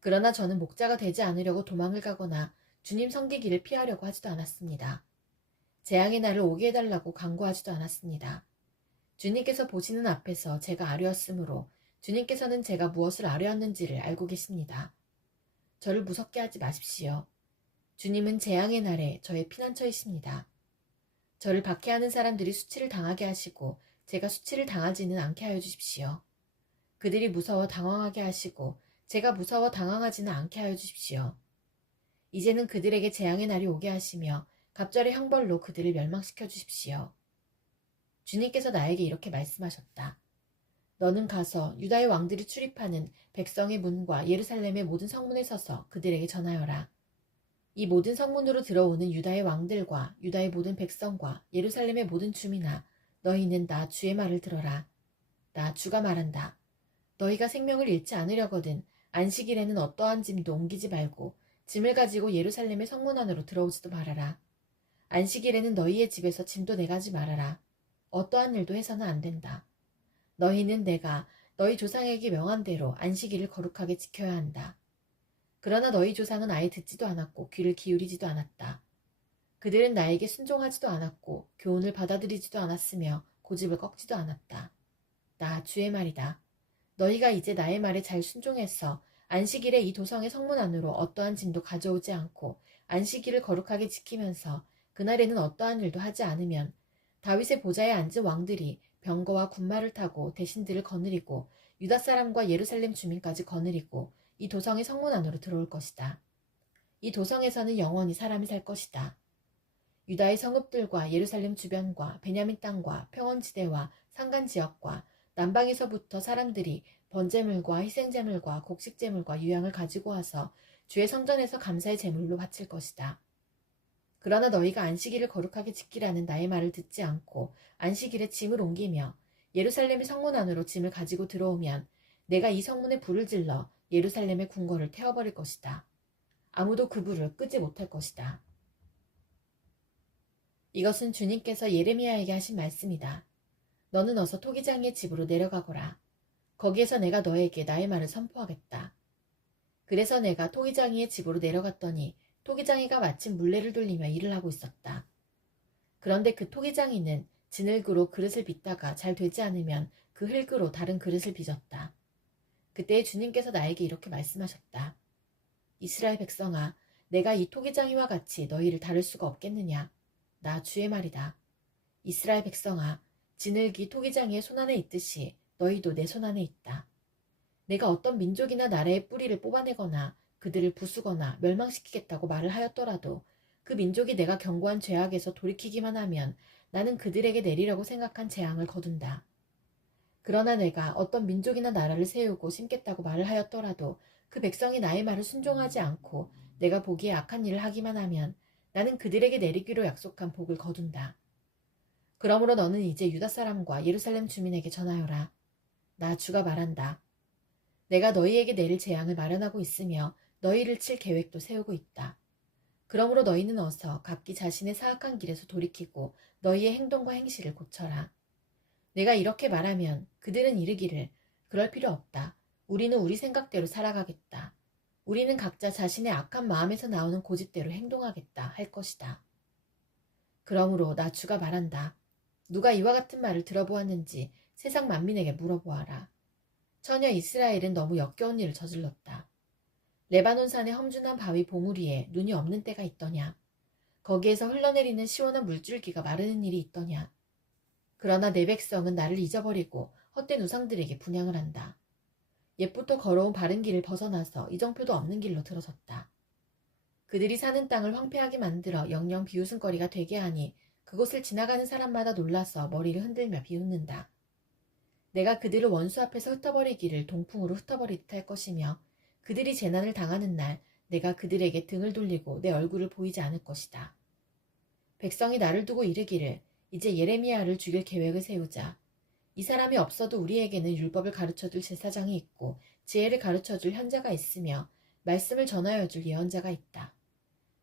그러나 저는 목자가 되지 않으려고 도망을 가거나 주님 섬기기를 피하려고 하지도 않았습니다. 재앙의 날을 오게 해달라고 간구하지도 않았습니다. 주님께서 보시는 앞에서 제가 아뢰었으므로 주님께서는 제가 무엇을 아뢰었는지를 알고 계십니다. 저를 무섭게 하지 마십시오. 주님은 재앙의 날에 저의 피난처이십니다. 저를 박해하는 사람들이 수치를 당하게 하시고 제가 수치를 당하지는 않게 하여 주십시오. 그들이 무서워 당황하게 하시고 제가 무서워 당황하지는 않게 하여 주십시오. 이제는 그들에게 재앙의 날이 오게 하시며 갑절의 형벌로 그들을 멸망시켜 주십시오. 주님께서 나에게 이렇게 말씀하셨다. 너는 가서 유다의 왕들이 출입하는 백성의 문과 예루살렘의 모든 성문에 서서 그들에게 전하여라. 이 모든 성문으로 들어오는 유다의 왕들과 유다의 모든 백성과 예루살렘의 모든 주민아, 너희는 나 주의 말을 들어라. 나 주가 말한다. 너희가 생명을 잃지 않으려거든 안식일에는 어떠한 짐도 옮기지 말고 짐을 가지고 예루살렘의 성문 안으로 들어오지도 말아라. 안식일에는 너희의 집에서 짐도 내가지 말아라. 어떠한 일도 해서는 안 된다. 너희는 내가 너희 조상에게 명한 대로 안식일을 거룩하게 지켜야 한다. 그러나 너희 조상은 아예 듣지도 않았고 귀를 기울이지도 않았다. 그들은 나에게 순종하지도 않았고 교훈을 받아들이지도 않았으며 고집을 꺾지도 않았다. 나 주의 말이다. 너희가 이제 나의 말에 잘 순종해서 안식일에 이 도성의 성문 안으로 어떠한 짐도 가져오지 않고 안식일을 거룩하게 지키면서 그날에는 어떠한 일도 하지 않으면 다윗의 보좌에 앉은 왕들이 병거와 군마를 타고 대신들을 거느리고 유다 사람과 예루살렘 주민까지 거느리고 이 도성의 성문 안으로 들어올 것이다. 이 도성에서는 영원히 사람이 살 것이다. 유다의 성읍들과 예루살렘 주변과 베냐민 땅과 평원지대와 산간지역과 남방에서부터 사람들이 번제물과 희생제물과 곡식제물과 유향을 가지고 와서 주의 성전에서 감사의 제물로 바칠 것이다. 그러나 너희가 안식일을 거룩하게 지키라는 나의 말을 듣지 않고 안식일에 짐을 옮기며 예루살렘의 성문 안으로 짐을 가지고 들어오면 내가 이 성문에 불을 질러 예루살렘의 궁궐을 태워버릴 것이다. 아무도 그 불을 끄지 못할 것이다. 이것은 주님께서 예레미야에게 하신 말씀이다. 너는 어서 토기장이의 집으로 내려가거라. 거기에서 내가 너에게 나의 말을 선포하겠다. 그래서 내가 토기장이의 집으로 내려갔더니 토기장이가 마침 물레를 돌리며 일을 하고 있었다. 그런데 그 토기장이는 진흙으로 그릇을 빚다가 잘 되지 않으면 그 흙으로 다른 그릇을 빚었다. 그때 주님께서 나에게 이렇게 말씀하셨다. 이스라엘 백성아, 내가 이 토기장이와 같이 너희를 다룰 수가 없겠느냐? 나 주의 말이다. 이스라엘 백성아, 진흙이 토기장이의 손안에 있듯이 너희도 내 손안에 있다. 내가 어떤 민족이나 나라의 뿌리를 뽑아내거나 그들을 부수거나 멸망시키겠다고 말을 하였더라도 그 민족이 내가 경고한 죄악에서 돌이키기만 하면 나는 그들에게 내리려고 생각한 재앙을 거둔다. 그러나 내가 어떤 민족이나 나라를 세우고 심겠다고 말을 하였더라도 그 백성이 나의 말을 순종하지 않고 내가 보기에 악한 일을 하기만 하면 나는 그들에게 내리기로 약속한 복을 거둔다. 그러므로 너는 이제 유다 사람과 예루살렘 주민에게 전하여라. 나 주가 말한다. 내가 너희에게 내릴 재앙을 마련하고 있으며 너희를 칠 계획도 세우고 있다. 그러므로 너희는 어서 각기 자신의 사악한 길에서 돌이키고 너희의 행동과 행실을 고쳐라. 내가 이렇게 말하면 그들은 이르기를 그럴 필요 없다. 우리는 우리 생각대로 살아가겠다. 우리는 각자 자신의 악한 마음에서 나오는 고집대로 행동하겠다 할 것이다. 그러므로 나 주가 말한다. 누가 이와 같은 말을 들어보았는지 세상 만민에게 물어보아라. 처녀 이스라엘은 너무 역겨운 일을 저질렀다. 레바논 산의 험준한 바위 봉우리에 눈이 없는 때가 있더냐. 거기에서 흘러내리는 시원한 물줄기가 마르는 일이 있더냐. 그러나 내 백성은 나를 잊어버리고 헛된 우상들에게 분향을 한다. 옛부터 걸어온 바른 길을 벗어나서 이정표도 없는 길로 들어섰다. 그들이 사는 땅을 황폐하게 만들어 영영 비웃음거리가 되게 하니 그곳을 지나가는 사람마다 놀라서 머리를 흔들며 비웃는다. 내가 그들을 원수 앞에서 흩어버리기를 동풍으로 흩어버리듯 할 것이며 그들이 재난을 당하는 날 내가 그들에게 등을 돌리고 내 얼굴을 보이지 않을 것이다. 백성이 나를 두고 이르기를 이제 예레미야를 죽일 계획을 세우자. 이 사람이 없어도 우리에게는 율법을 가르쳐줄 제사장이 있고 지혜를 가르쳐줄 현자가 있으며 말씀을 전하여줄 예언자가 있다.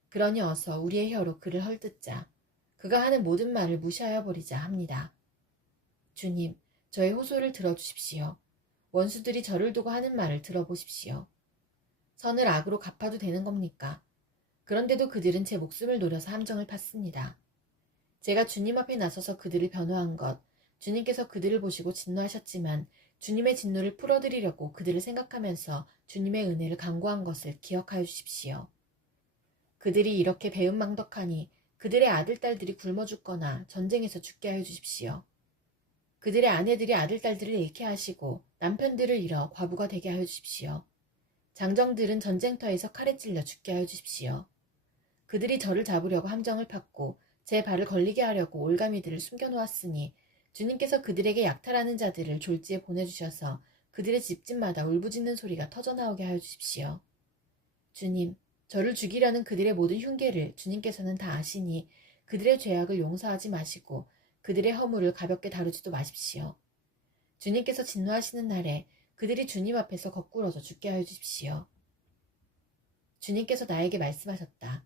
그러니 어서 우리의 혀로 그를 헐뜯자. 그가 하는 모든 말을 무시하여 버리자 합니다. 주님, 저의 호소를 들어주십시오. 원수들이 저를 두고 하는 말을 들어보십시오. 선을 악으로 갚아도 되는 겁니까? 그런데도 그들은 제 목숨을 노려서 함정을 팠습니다. 제가 주님 앞에 나서서 그들을 변호한 것, 주님께서 그들을 보시고 진노하셨지만 주님의 진노를 풀어드리려고 그들을 생각하면서 주님의 은혜를 간구한 것을 기억하여 주십시오. 그들이 이렇게 배은망덕하니 그들의 아들, 딸들이 굶어 죽거나 전쟁에서 죽게 하여 주십시오. 그들의 아내들이 아들, 딸들을 잃게 하시고 남편들을 잃어 과부가 되게 하여 주십시오. 장정들은 전쟁터에서 칼에 찔려 죽게 하여 주십시오. 그들이 저를 잡으려고 함정을 팠고 제 발을 걸리게 하려고 올가미들을 숨겨놓았으니 주님께서 그들에게 약탈하는 자들을 졸지에 보내주셔서 그들의 집집마다 울부짖는 소리가 터져나오게 하여 주십시오. 주님, 저를 죽이려는 그들의 모든 흉계를 주님께서는 다 아시니 그들의 죄악을 용서하지 마시고 그들의 허물을 가볍게 다루지도 마십시오. 주님께서 진노하시는 날에 그들이 주님 앞에서 거꾸러져 죽게 하여 주십시오. 주님께서 나에게 말씀하셨다.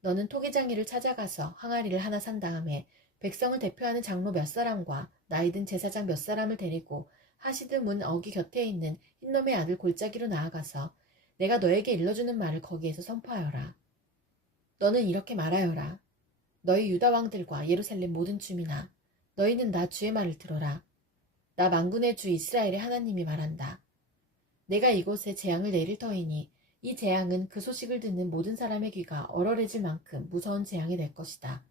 너는 토기장이를 찾아가서 항아리를 하나 산 다음에 백성을 대표하는 장로 몇 사람과 나이든 제사장 몇 사람을 데리고 하시드 문 어기 곁에 있는 흰놈의 아들 골짜기로 나아가서 내가 너에게 일러주는 말을 거기에서 선포하여라. 너는 이렇게 말하여라. 너희 유다 왕들과 예루살렘 모든 주민아, 너희는 나 주의 말을 들어라. 나 만군의 주 이스라엘의 하나님이 말한다. 내가 이곳에 재앙을 내릴 터이니 이 재앙은 그 소식을 듣는 모든 사람의 귀가 얼얼해질 만큼 무서운 재앙이 될 것이다.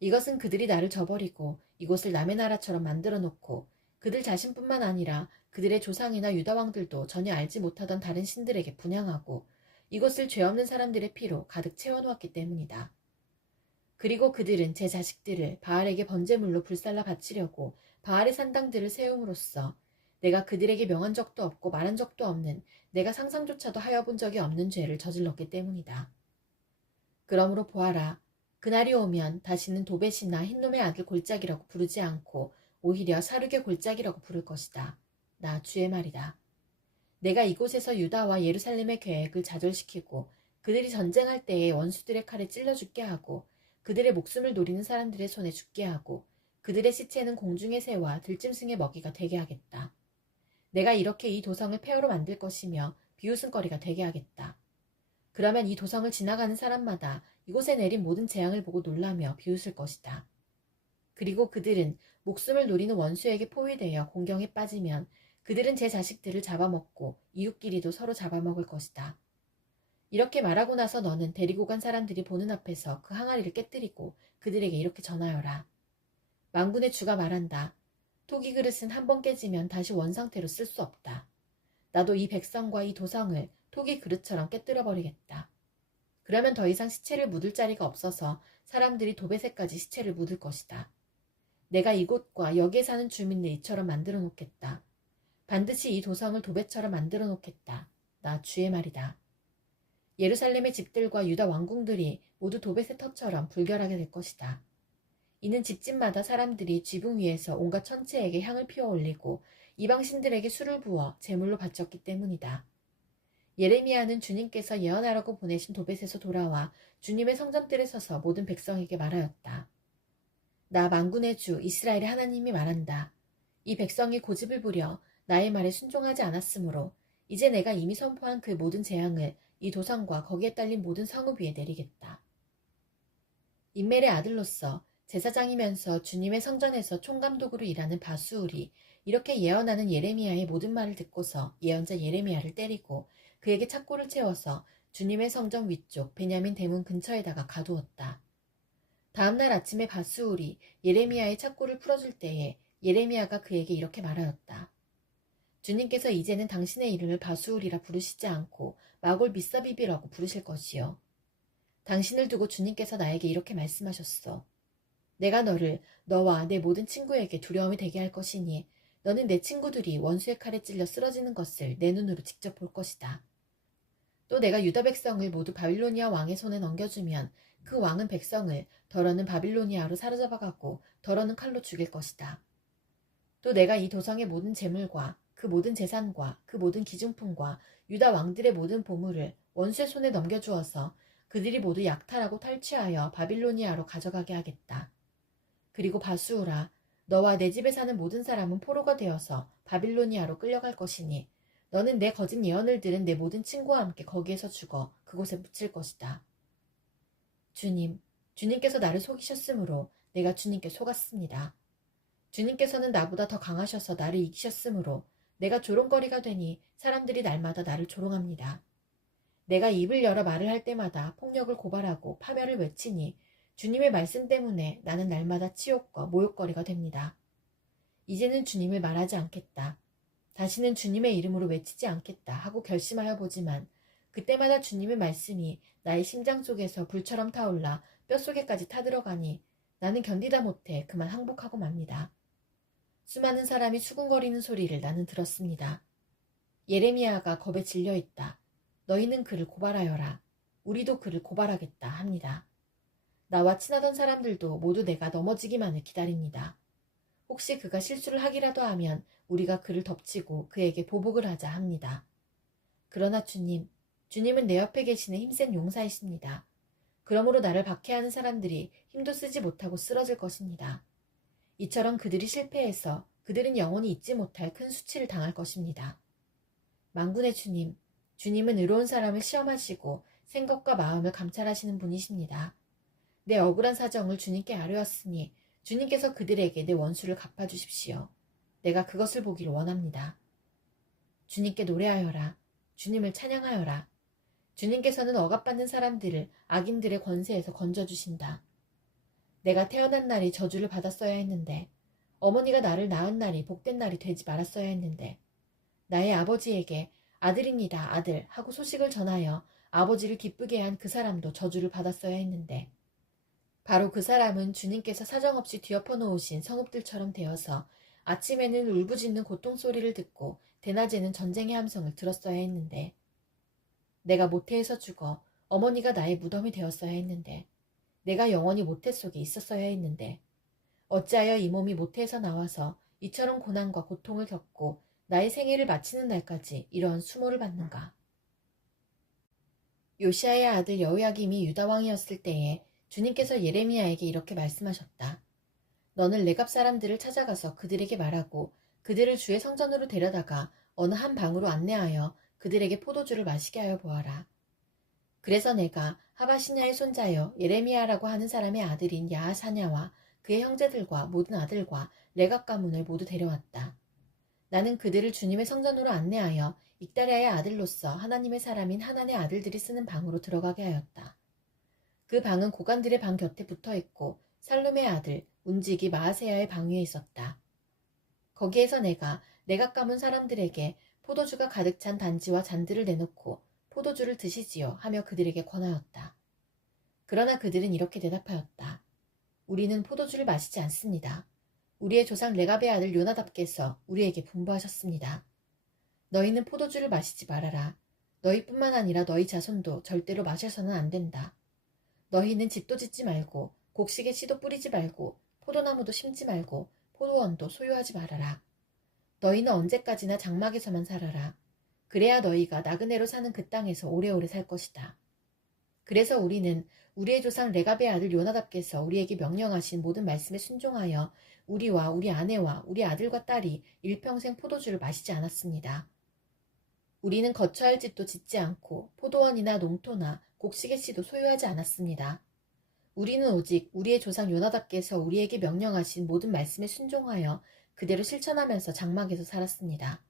이것은 그들이 나를 저버리고 이곳을 남의 나라처럼 만들어 놓고 그들 자신뿐만 아니라 그들의 조상이나 유다 왕들도 전혀 알지 못하던 다른 신들에게 분향하고 이곳을 죄 없는 사람들의 피로 가득 채워놓았기 때문이다. 그리고 그들은 제 자식들을 바알에게 번제물로 불살라 바치려고 바알의 산당들을 세움으로써 내가 그들에게 명한 적도 없고 말한 적도 없는, 내가 상상조차도 하여 본 적이 없는 죄를 저질렀기 때문이다. 그러므로 보아라. 그날이 오면 다시는 도벳이나 흰놈의 아들 골짜기라고 부르지 않고 오히려 사륙의 골짜기라고 부를 것이다. 나 주의 말이다. 내가 이곳에서 유다와 예루살렘의 계획을 좌절시키고 그들이 전쟁할 때에 원수들의 칼에 찔러 죽게 하고 그들의 목숨을 노리는 사람들의 손에 죽게 하고 그들의 시체는 공중의 새와 들짐승의 먹이가 되게 하겠다. 내가 이렇게 이 도성을 폐허로 만들 것이며 비웃음거리가 되게 하겠다. 그러면 이 도성을 지나가는 사람마다 이곳에 내린 모든 재앙을 보고 놀라며 비웃을 것이다. 그리고 그들은 목숨을 노리는 원수에게 포위되어 공경에 빠지면 그들은 제 자식들을 잡아먹고 이웃끼리도 서로 잡아먹을 것이다. 이렇게 말하고 나서 너는 데리고 간 사람들이 보는 앞에서 그 항아리를 깨뜨리고 그들에게 이렇게 전하여라. 만군의 주가 말한다. 토기 그릇은 한 번 깨지면 다시 원상태로 쓸 수 없다. 나도 이 백성과 이 도성을 토기 그릇처럼 깨뜨려버리겠다. 그러면 더 이상 시체를 묻을 자리가 없어서 사람들이 도벳에까지 시체를 묻을 것이다. 내가 이곳과 여기에 사는 주민을 이처럼 만들어 놓겠다. 반드시 이 도성을 도벳처럼 만들어 놓겠다. 나 주의 말이다. 예루살렘의 집들과 유다 왕궁들이 모두 도벳의 터처럼 불결하게 될 것이다. 이는 집집마다 사람들이 지붕 위에서 온갖 천체에게 향을 피워 올리고 이방 신들에게 술을 부어 제물로 바쳤기 때문이다. 예레미야는 주님께서 예언하라고 보내신 도벳에서 돌아와 주님의 성전들에 서서 모든 백성에게 말하였다. 나 만군의 주 이스라엘의 하나님이 말한다. 이 백성이 고집을 부려 나의 말에 순종하지 않았으므로 이제 내가 이미 선포한 그 모든 재앙을 이 도성과 거기에 딸린 모든 성읍 위에 내리겠다. 임멜의 아들로서 제사장이면서 주님의 성전에서 총감독으로 일하는 바수울이 이렇게 예언하는 예레미야의 모든 말을 듣고서 예언자 예레미야를 때리고 그에게 착고를 채워서 주님의 성전 위쪽 베냐민 대문 근처에다가 가두었다. 다음날 아침에 바수울이 예레미야의 착고를 풀어줄 때에 예레미야가 그에게 이렇게 말하였다. 주님께서 이제는 당신의 이름을 바수울이라 부르시지 않고 마골 미사비비라고 부르실 것이요. 당신을 두고 주님께서 나에게 이렇게 말씀하셨어. 내가 너를 너와 내 모든 친구에게 두려움이 되게 할 것이니 너는 내 친구들이 원수의 칼에 찔려 쓰러지는 것을 내 눈으로 직접 볼 것이다. 또 내가 유다 백성을 모두 바빌로니아 왕의 손에 넘겨주면 그 왕은 백성을 더러는 바빌로니아로 사로잡아가고 더러는 칼로 죽일 것이다. 또 내가 이 도성의 모든 재물과 그 모든 재산과 그 모든 기중품과 유다 왕들의 모든 보물을 원수의 손에 넘겨주어서 그들이 모두 약탈하고 탈취하여 바빌로니아로 가져가게 하겠다. 그리고 바수우라, 너와 내 집에 사는 모든 사람은 포로가 되어서 바빌로니아로 끌려갈 것이니 너는 내 거짓 예언을 들은 내 모든 친구와 함께 거기에서 죽어 그곳에 묻힐 것이다. 주님께서 나를 속이셨으므로 내가 주님께 속았습니다. 주님께서는 나보다 더 강하셔서 나를 이기셨으므로 내가 조롱거리가 되니 사람들이 날마다 나를 조롱합니다. 내가 입을 열어 말을 할 때마다 폭력을 고발하고 파멸을 외치니 주님의 말씀 때문에 나는 날마다 치욕과 모욕거리가 됩니다. 이제는 주님을 말하지 않겠다. 다시는 주님의 이름으로 외치지 않겠다 하고 결심하여 보지만 그때마다 주님의 말씀이 나의 심장 속에서 불처럼 타올라 뼛속에까지 타들어가니 나는 견디다 못해 그만 항복하고 맙니다. 수많은 사람이 수군거리는 소리를 나는 들었습니다. 예레미야가 겁에 질려있다. 너희는 그를 고발하여라. 우리도 그를 고발하겠다 합니다. 나와 친하던 사람들도 모두 내가 넘어지기만을 기다립니다. 혹시 그가 실수를 하기라도 하면 우리가 그를 덮치고 그에게 보복을 하자 합니다. 그러나 주님은 내 옆에 계시는 힘센 용사이십니다. 그러므로 나를 박해하는 사람들이 힘도 쓰지 못하고 쓰러질 것입니다. 이처럼 그들이 실패해서 그들은 영원히 잊지 못할 큰 수치를 당할 것입니다. 만군의 주님은 의로운 사람을 시험하시고 생각과 마음을 감찰하시는 분이십니다. 내 억울한 사정을 주님께 아뢰었으니 주님께서 그들에게 내 원수를 갚아주십시오. 내가 그것을 보기를 원합니다. 주님께 노래하여라. 주님을 찬양하여라. 주님께서는 억압받는 사람들을 악인들의 권세에서 건져주신다. 내가 태어난 날이 저주를 받았어야 했는데, 어머니가 나를 낳은 날이 복된 날이 되지 말았어야 했는데, 나의 아버지에게 아들입니다, 아들 하고 소식을 전하여 아버지를 기쁘게 한 그 사람도 저주를 받았어야 했는데, 바로 그 사람은 주님께서 사정없이 뒤엎어 놓으신 성읍들처럼 되어서 아침에는 울부짖는 고통 소리를 듣고 대낮에는 전쟁의 함성을 들었어야 했는데, 내가 모태에서 죽어 어머니가 나의 무덤이 되었어야 했는데, 내가 영원히 모태 속에 있었어야 했는데, 어찌하여 이 몸이 모태에서 나와서 이처럼 고난과 고통을 겪고 나의 생애를 마치는 날까지 이러한 수모를 받는가. 요시아의 아들 여호야김이 유다 왕이었을 때에 주님께서 예레미야에게 이렇게 말씀하셨다. 너는 레갑 사람들을 찾아가서 그들에게 말하고 그들을 주의 성전으로 데려다가 어느 한 방으로 안내하여 그들에게 포도주를 마시게 하여 보아라. 그래서 내가 하바시냐의 손자여 예레미야라고 하는 사람의 아들인 야하사냐와 그의 형제들과 모든 아들과 레갑 가문을 모두 데려왔다. 나는 그들을 주님의 성전으로 안내하여 익다리아의 아들로서 하나님의 사람인 하난의 아들들이 쓰는 방으로 들어가게 하였다. 그 방은 고관들의 방 곁에 붙어있고 살룸의 아들 운직이 마아세야의 방 위에 있었다. 거기에서 내가 레갑 가문 사람들에게 포도주가 가득 찬 단지와 잔들을 내놓고 포도주를 드시지요 하며 그들에게 권하였다. 그러나 그들은 이렇게 대답하였다. 우리는 포도주를 마시지 않습니다. 우리의 조상 레갑의 아들 요나답께서 우리에게 분부하셨습니다. 너희는 포도주를 마시지 말아라. 너희뿐만 아니라 너희 자손도 절대로 마셔서는 안 된다. 너희는 집도 짓지 말고 곡식에 씨도 뿌리지 말고 포도나무도 심지 말고 포도원도 소유하지 말아라. 너희는 언제까지나 장막에서만 살아라. 그래야 너희가 나그네로 사는 그 땅에서 오래오래 살 것이다. 그래서 우리는 우리의 조상 레갑의 아들 요나답께서 우리에게 명령하신 모든 말씀에 순종하여 우리와 우리 아내와 우리 아들과 딸이 일평생 포도주를 마시지 않았습니다. 우리는 거처할 집도 짓지 않고 포도원이나 농토나 곡식의 씨도 소유하지 않았습니다. 우리는 오직 우리의 조상 요나답께서 우리에게 명령하신 모든 말씀에 순종하여 그대로 실천하면서 장막에서 살았습니다.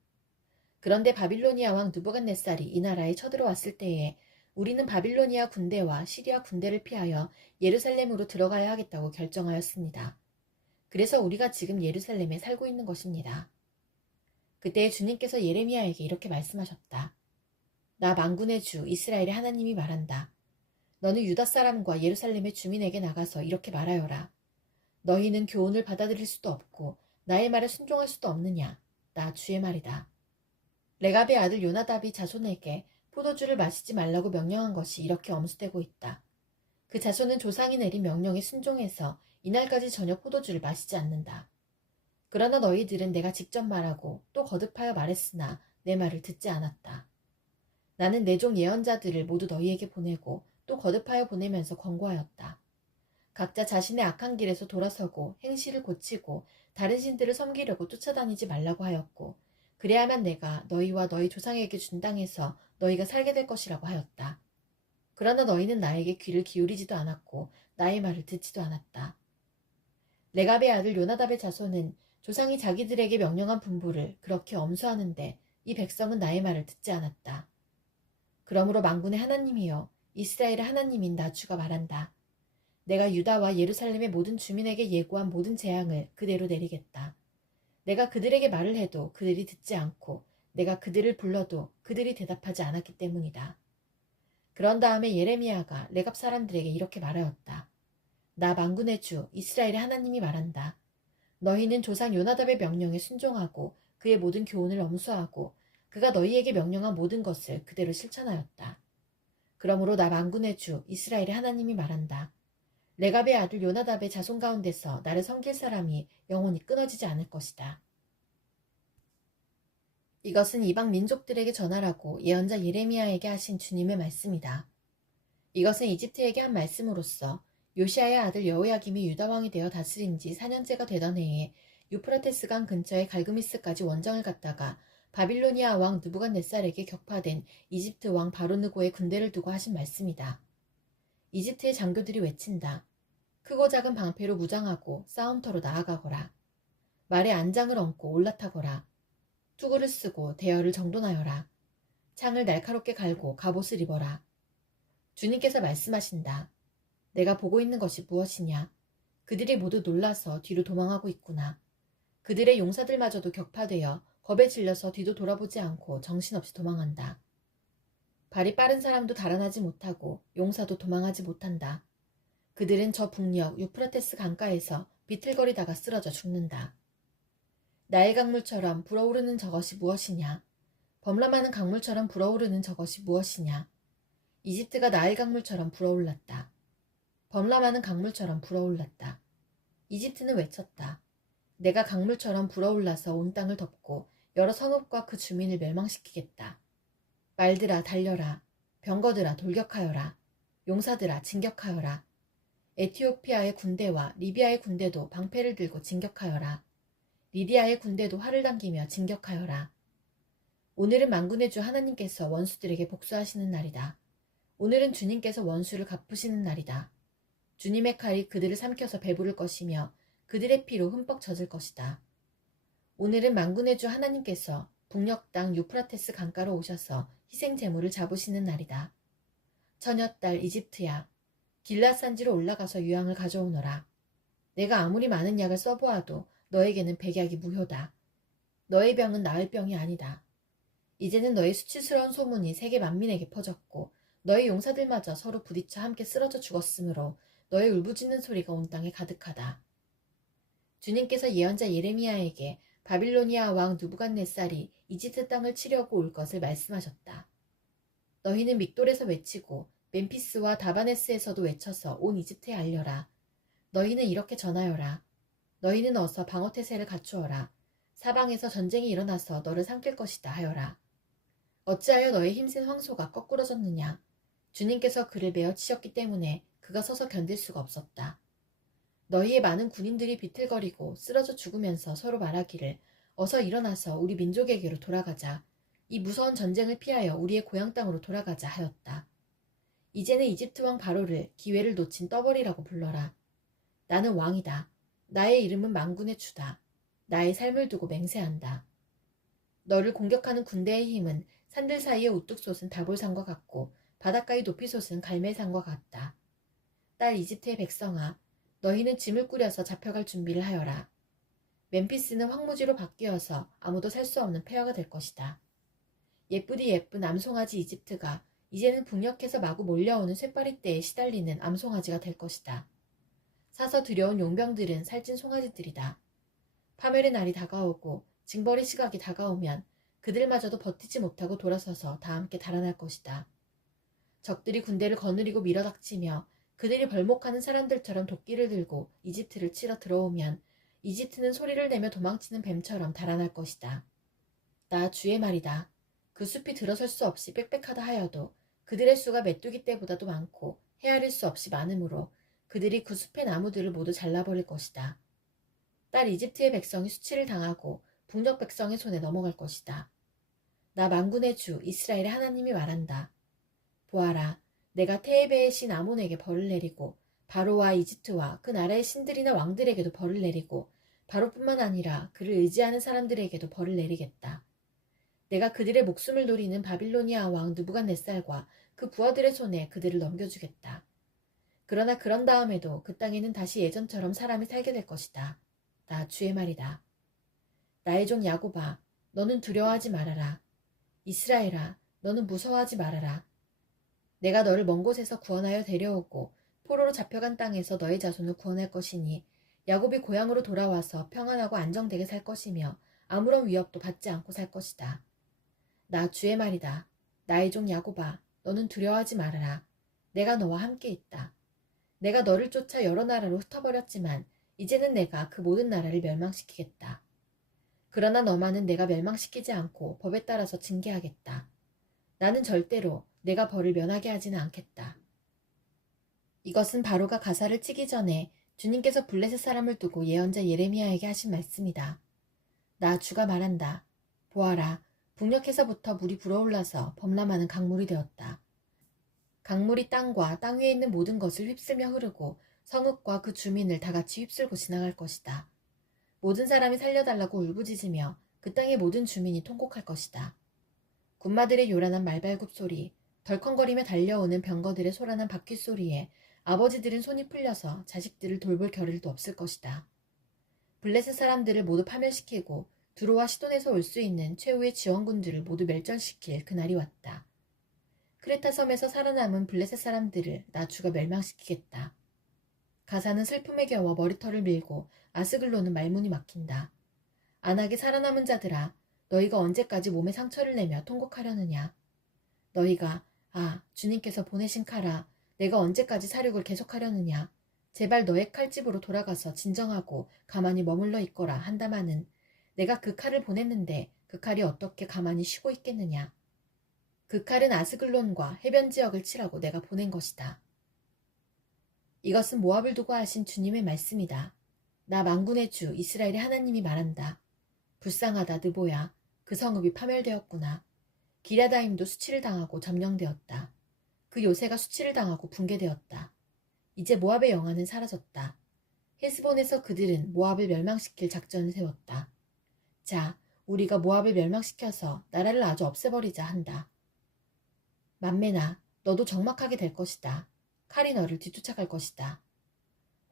그런데 바빌로니아 왕 느부갓네살이 이 나라에 쳐들어왔을 때에 우리는 바빌로니아 군대와 시리아 군대를 피하여 예루살렘으로 들어가야 하겠다고 결정하였습니다. 그래서 우리가 지금 예루살렘에 살고 있는 것입니다. 그때 주님께서 예레미야에게 이렇게 말씀하셨다. 나 만군의 주 이스라엘의 하나님이 말한다. 너는 유다 사람과 예루살렘의 주민에게 나가서 이렇게 말하여라. 너희는 교훈을 받아들일 수도 없고 나의 말에 순종할 수도 없느냐. 나 주의 말이다. 레갑의 아들 요나답이 자손에게 포도주를 마시지 말라고 명령한 것이 이렇게 엄수되고 있다. 그 자손은 조상이 내린 명령에 순종해서 이날까지 전혀 포도주를 마시지 않는다. 그러나 너희들은 내가 직접 말하고 또 거듭하여 말했으나 내 말을 듣지 않았다. 나는 내 종 예언자들을 모두 너희에게 보내고 또 거듭하여 보내면서 권고하였다. 각자 자신의 악한 길에서 돌아서고 행실을 고치고 다른 신들을 섬기려고 쫓아다니지 말라고 하였고 그래야만 내가 너희와 너희 조상에게 준 땅에서 너희가 살게 될 것이라고 하였다. 그러나 너희는 나에게 귀를 기울이지도 않았고 나의 말을 듣지도 않았다. 레갑의 아들 요나답의 자손은 조상이 자기들에게 명령한 분부를 그렇게 엄수하는데 이 백성은 나의 말을 듣지 않았다. 그러므로 만군의 하나님이여 이스라엘의 하나님인 나 주가 말한다. 내가 유다와 예루살렘의 모든 주민에게 예고한 모든 재앙을 그대로 내리겠다. 내가 그들에게 말을 해도 그들이 듣지 않고 내가 그들을 불러도 그들이 대답하지 않았기 때문이다. 그런 다음에 예레미야가 레갑 사람들에게 이렇게 말하였다. 나 만군의 주 이스라엘의 하나님이 말한다. 너희는 조상 요나답의 명령에 순종하고 그의 모든 교훈을 엄수하고 그가 너희에게 명령한 모든 것을 그대로 실천하였다. 그러므로 나 만군의 주 이스라엘의 하나님이 말한다. 레갑의 아들 요나답의 자손 가운데서 나를 섬길 사람이 영원히 끊어지지 않을 것이다. 이것은 이방 민족들에게 전하라고 예언자 예레미야에게 하신 주님의 말씀이다. 이것은 이집트에게 한 말씀으로써 요시아의 아들 여호야김이 유다 왕이 되어 다스린 지 4년째가 되던 해에 유프라테스 강 근처의 갈그미스까지 원정을 갔다가 바빌로니아 왕 느부갓네살에게 격파된 이집트 왕 바로느고의 군대를 두고 하신 말씀이다. 이집트의 장교들이 외친다. 크고 작은 방패로 무장하고 싸움터로 나아가거라. 말에 안장을 얹고 올라타거라. 투구를 쓰고 대열을 정돈하여라. 창을 날카롭게 갈고 갑옷을 입어라. 주님께서 말씀하신다. 내가 보고 있는 것이 무엇이냐? 그들이 모두 놀라서 뒤로 도망하고 있구나. 그들의 용사들마저도 격파되어 겁에 질려서 뒤도 돌아보지 않고 정신없이 도망한다. 발이 빠른 사람도 달아나지 못하고 용사도 도망하지 못한다. 그들은 저 북녘 유프라테스 강가에서 비틀거리다가 쓰러져 죽는다. 나일 강물처럼 불어오르는 저것이 무엇이냐? 범람하는 강물처럼 불어오르는 저것이 무엇이냐? 이집트가 나일 강물처럼 불어올랐다. 범람하는 강물처럼 불어올랐다. 이집트는 외쳤다. 내가 강물처럼 불어올라서 온 땅을 덮고 여러 성읍과 그 주민을 멸망시키겠다. 말들아 달려라. 병거들아 돌격하여라. 용사들아 진격하여라. 에티오피아의 군대와 리비아의 군대도 방패를 들고 진격하여라. 리디아의 군대도 활을 당기며 진격하여라. 오늘은 만군의 주 하나님께서 원수들에게 복수하시는 날이다. 오늘은 주님께서 원수를 갚으시는 날이다. 주님의 칼이 그들을 삼켜서 배부를 것이며 그들의 피로 흠뻑 젖을 것이다. 오늘은 만군의 주 하나님께서 북녘 땅 유프라테스 강가로 오셔서 희생 제물을 잡으시는 날이다. 처녀딸 이집트야, 길앗 산지로 올라가서 유황을 가져오너라. 내가 아무리 많은 약을 써보아도 너에게는 백약이 무효다. 너의 병은 나을 병이 아니다. 이제는 너의 수치스러운 소문이 세계 만민에게 퍼졌고 너의 용사들마저 서로 부딪혀 함께 쓰러져 죽었으므로 너의 울부짖는 소리가 온 땅에 가득하다. 주님께서 예언자 예레미야에게 바빌로니아 왕 느부갓네살이 이집트 땅을 치려고 올 것을 말씀하셨다. 너희는 믹돌에서 외치고 멤피스와 다바네스에서도 외쳐서 온 이집트에 알려라. 너희는 이렇게 전하여라. 너희는 어서 방어태세를 갖추어라. 사방에서 전쟁이 일어나서 너를 삼킬 것이다 하여라. 어찌하여 너의 힘센 황소가 거꾸러졌느냐. 주님께서 그를 메어 치셨기 때문에 그가 서서 견딜 수가 없었다. 너희의 많은 군인들이 비틀거리고 쓰러져 죽으면서 서로 말하기를 어서 일어나서 우리 민족에게로 돌아가자. 이 무서운 전쟁을 피하여 우리의 고향 땅으로 돌아가자 하였다. 이제는 이집트 왕 바로를 기회를 놓친 떠벌이라고 불러라. 나는 왕이다. 나의 이름은 만군의 주다. 나의 삶을 두고 맹세한다. 너를 공격하는 군대의 힘은 산들 사이에 우뚝 솟은 다볼산과 같고 바닷가의 높이 솟은 갈멜산과 같다. 딸 이집트의 백성아, 너희는 짐을 꾸려서 잡혀갈 준비를 하여라. 멤피스는 황무지로 바뀌어서 아무도 살 수 없는 폐허가 될 것이다. 예쁘디 예쁜 암송아지 이집트가 이제는 북녘에서 마구 몰려오는 쇳바리떼에 시달리는 암송아지가 될 것이다. 사서 두려운 용병들은 살찐 송아지들이다. 파멸의 날이 다가오고 징벌의 시각이 다가오면 그들마저도 버티지 못하고 돌아서서 다 함께 달아날 것이다. 적들이 군대를 거느리고 밀어닥치며 그들이 벌목하는 사람들처럼 도끼를 들고 이집트를 치러 들어오면 이집트는 소리를 내며 도망치는 뱀처럼 달아날 것이다. 나 주의 말이다. 그 숲이 들어설 수 없이 빽빽하다 하여도 그들의 수가 메뚜기 떼보다도 많고 헤아릴 수 없이 많으므로 그들이 그 숲의 나무들을 모두 잘라버릴 것이다. 딸 이집트의 백성이 수치를 당하고 북녘 백성의 손에 넘어갈 것이다. 나 만군의 주 이스라엘의 하나님이 말한다. 보아라, 내가 테에베의 신 아몬에게 벌을 내리고 바로와 이집트와 그 나라의 신들이나 왕들에게도 벌을 내리고 바로뿐만 아니라 그를 의지하는 사람들에게도 벌을 내리겠다. 내가 그들의 목숨을 노리는 바빌로니아 왕 느부갓네살과 그 부하들의 손에 그들을 넘겨주겠다. 그러나 그런 다음에도 그 땅에는 다시 예전처럼 사람이 살게 될 것이다. 나 주의 말이다. 나의 종 야곱아, 너는 두려워하지 말아라. 이스라엘아, 너는 무서워하지 말아라. 내가 너를 먼 곳에서 구원하여 데려오고 포로로 잡혀간 땅에서 너의 자손을 구원할 것이니 야곱이 고향으로 돌아와서 평안하고 안정되게 살 것이며 아무런 위협도 받지 않고 살 것이다. 나 주의 말이다. 나의 종 야곱아, 너는 두려워하지 말아라. 내가 너와 함께 있다. 내가 너를 쫓아 여러 나라로 흩어버렸지만 이제는 내가 그 모든 나라를 멸망시키겠다. 그러나 너만은 내가 멸망시키지 않고 법에 따라서 징계하겠다. 나는 절대로 내가 벌을 면하게 하지는 않겠다. 이것은 바로가 가사를 치기 전에 주님께서 블레셋 사람을 두고 예언자 예레미야에게 하신 말씀이다. 나 주가 말한다. 보아라, 북녘에서부터 물이 불어올라서 범람하는 강물이 되었다. 강물이 땅과 땅 위에 있는 모든 것을 휩쓸며 흐르고 성읍과 그 주민을 다 같이 휩쓸고 지나갈 것이다. 모든 사람이 살려달라고 울부짖으며 그 땅의 모든 주민이 통곡할 것이다. 군마들의 요란한 말발굽 소리, 덜컹거리며 달려오는 병거들의 소란한 바퀴 소리에 아버지들은 손이 풀려서 자식들을 돌볼 겨를도 없을 것이다. 블레셋 사람들을 모두 파멸시키고 두로와 시돈에서 올 수 있는 최후의 지원군들을 모두 멸절시킬 그날이 왔다. 크레타 섬에서 살아남은 블레셋 사람들을 나주가 멸망시키겠다. 가사는 슬픔에 겨워 머리털을 밀고 아스글론은 말문이 막힌다. 안하게 살아남은 자들아, 너희가 언제까지 몸에 상처를 내며 통곡하려느냐. 너희가 주님께서 보내신 칼아, 내가 언제까지 사륙을 계속하려느냐. 제발 너의 칼집으로 돌아가서 진정하고 가만히 머물러 있거라 한다마는 내가 그 칼을 보냈는데 그 칼이 어떻게 가만히 쉬고 있겠느냐. 그 칼은 아스글론과 해변 지역을 치라고 내가 보낸 것이다. 이것은 모압을 두고 하신 주님의 말씀이다. 나 만군의 주 이스라엘의 하나님이 말한다. 불쌍하다 느보야. 그 성읍이 파멸되었구나. 기랴다임도 수치를 당하고 점령되었다. 그 요새가 수치를 당하고 붕괴되었다. 이제 모압의 영화는 사라졌다. 헤스본에서 그들은 모압을 멸망시킬 작전을 세웠다. 자, 우리가 모압을 멸망시켜서 나라를 아주 없애버리자 한다. 만메나, 너도 적막하게 될 것이다. 칼이 너를 뒤쫓아갈 것이다.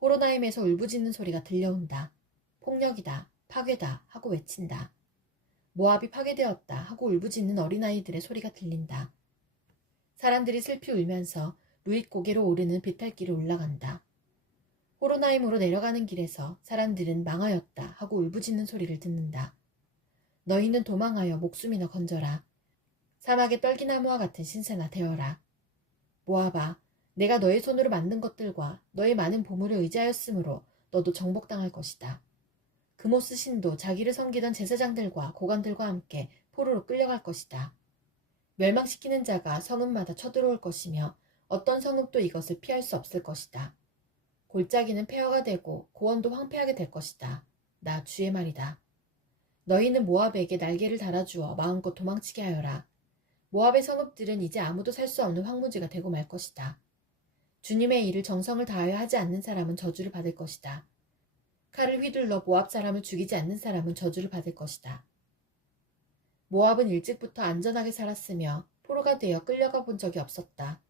호로나임에서 울부짖는 소리가 들려온다. 폭력이다, 파괴다 하고 외친다. 모압이 파괴되었다 하고 울부짖는 어린아이들의 소리가 들린다. 사람들이 슬피 울면서 루잇 고개로 오르는 비탈길을 올라간다. 호로나임으로 내려가는 길에서 사람들은 망하였다 하고 울부짖는 소리를 듣는다. 너희는 도망하여 목숨이나 건져라. 사막의 떨기나무와 같은 신세나 되어라. 모압아, 내가 너의 손으로 만든 것들과 너의 많은 보물을 의지하였으므로 너도 정복당할 것이다. 그모스 신도 자기를 섬기던 제사장들과 고관들과 함께 포로로 끌려갈 것이다. 멸망시키는 자가 성읍마다 쳐들어올 것이며 어떤 성읍도 이것을 피할 수 없을 것이다. 골짜기는 폐허가 되고 고원도 황폐하게 될 것이다. 나 주의 말이다. 너희는 모압에게 날개를 달아주어 마음껏 도망치게 하여라. 모압의 성읍들은 이제 아무도 살 수 없는 황무지가 되고 말 것이다. 주님의 일을 정성을 다하여 하지 않는 사람은 저주를 받을 것이다. 칼을 휘둘러 모압 사람을 죽이지 않는 사람은 저주를 받을 것이다. 모압은 일찍부터 안전하게 살았으며 포로가 되어 끌려가 본 적이 없었다.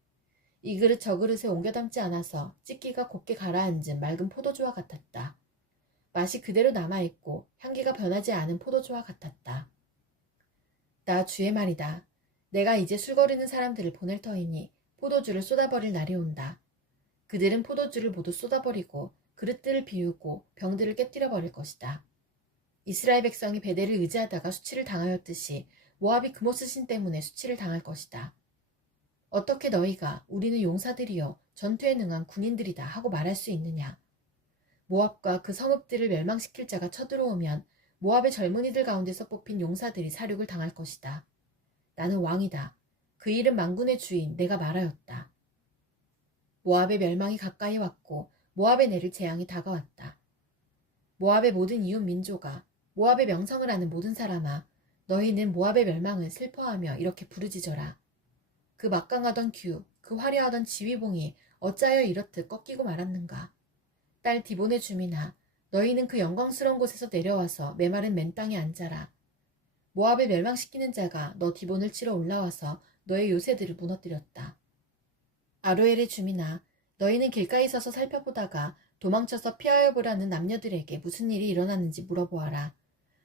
이 그릇 저 그릇에 옮겨 담지 않아서 찢기가 곱게 가라앉은 맑은 포도주와 같았다. 맛이 그대로 남아있고 향기가 변하지 않은 포도주와 같았다. 나 주의 말이다. 내가 이제 술 거르는 사람들을 보낼 터이니 포도주를 쏟아버릴 날이 온다. 그들은 포도주를 모두 쏟아버리고 그릇들을 비우고 병들을 깨뜨려 버릴 것이다. 이스라엘 백성이 베델을 의지하다가 수치를 당하였듯이 모압이 그모스 신 때문에 수치를 당할 것이다. 어떻게 너희가 우리는 용사들이요 전투에 능한 군인들이다 하고 말할 수 있느냐. 모압과 그 성읍들을 멸망시킬 자가 쳐들어오면 모압의 젊은이들 가운데서 뽑힌 용사들이 사륙을 당할 것이다. 나는 왕이다. 그 이름 만군의 주인 내가 말하였다. 모압의 멸망이 가까이 왔고 모압에 내릴 재앙이 다가왔다. 모압의 모든 이웃 민족아, 모압의 명성을 아는 모든 사람아, 너희는 모압의 멸망을 슬퍼하며 이렇게 부르짖어라. 그 막강하던 규, 그 화려하던 지휘봉이 어찌하여 이렇듯 꺾이고 말았는가. 딸 디본의 주민아, 너희는 그 영광스러운 곳에서 내려와서 메마른 맨 땅에 앉아라. 모압을 멸망시키는 자가 너 디본을 치러 올라와서 너의 요새들을 무너뜨렸다. 아로엘의 주민아, 너희는 길가에 서서 살펴보다가 도망쳐서 피하여 보라는 남녀들에게 무슨 일이 일어났는지 물어보아라.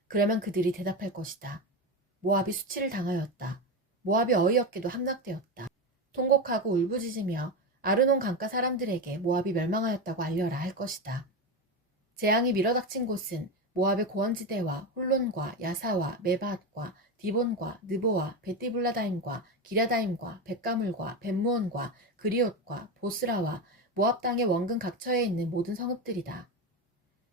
그러면 그들이 대답할 것이다. 모압이 수치를 당하였다. 모압이 어이없게도 함락되었다. 통곡하고 울부짖으며 아르논 강가 사람들에게 모압이 멸망하였다고 알려라 할 것이다. 재앙이 밀어닥친 곳은 모압의 고원지대와 홀론과 야사와 메바앗과 디본과 느보와 베티블라다임과 기랴다임과 벳가물과 벳무온과 그리옷과 보스라와 모압 땅의 원근 각처에 있는 모든 성읍들이다.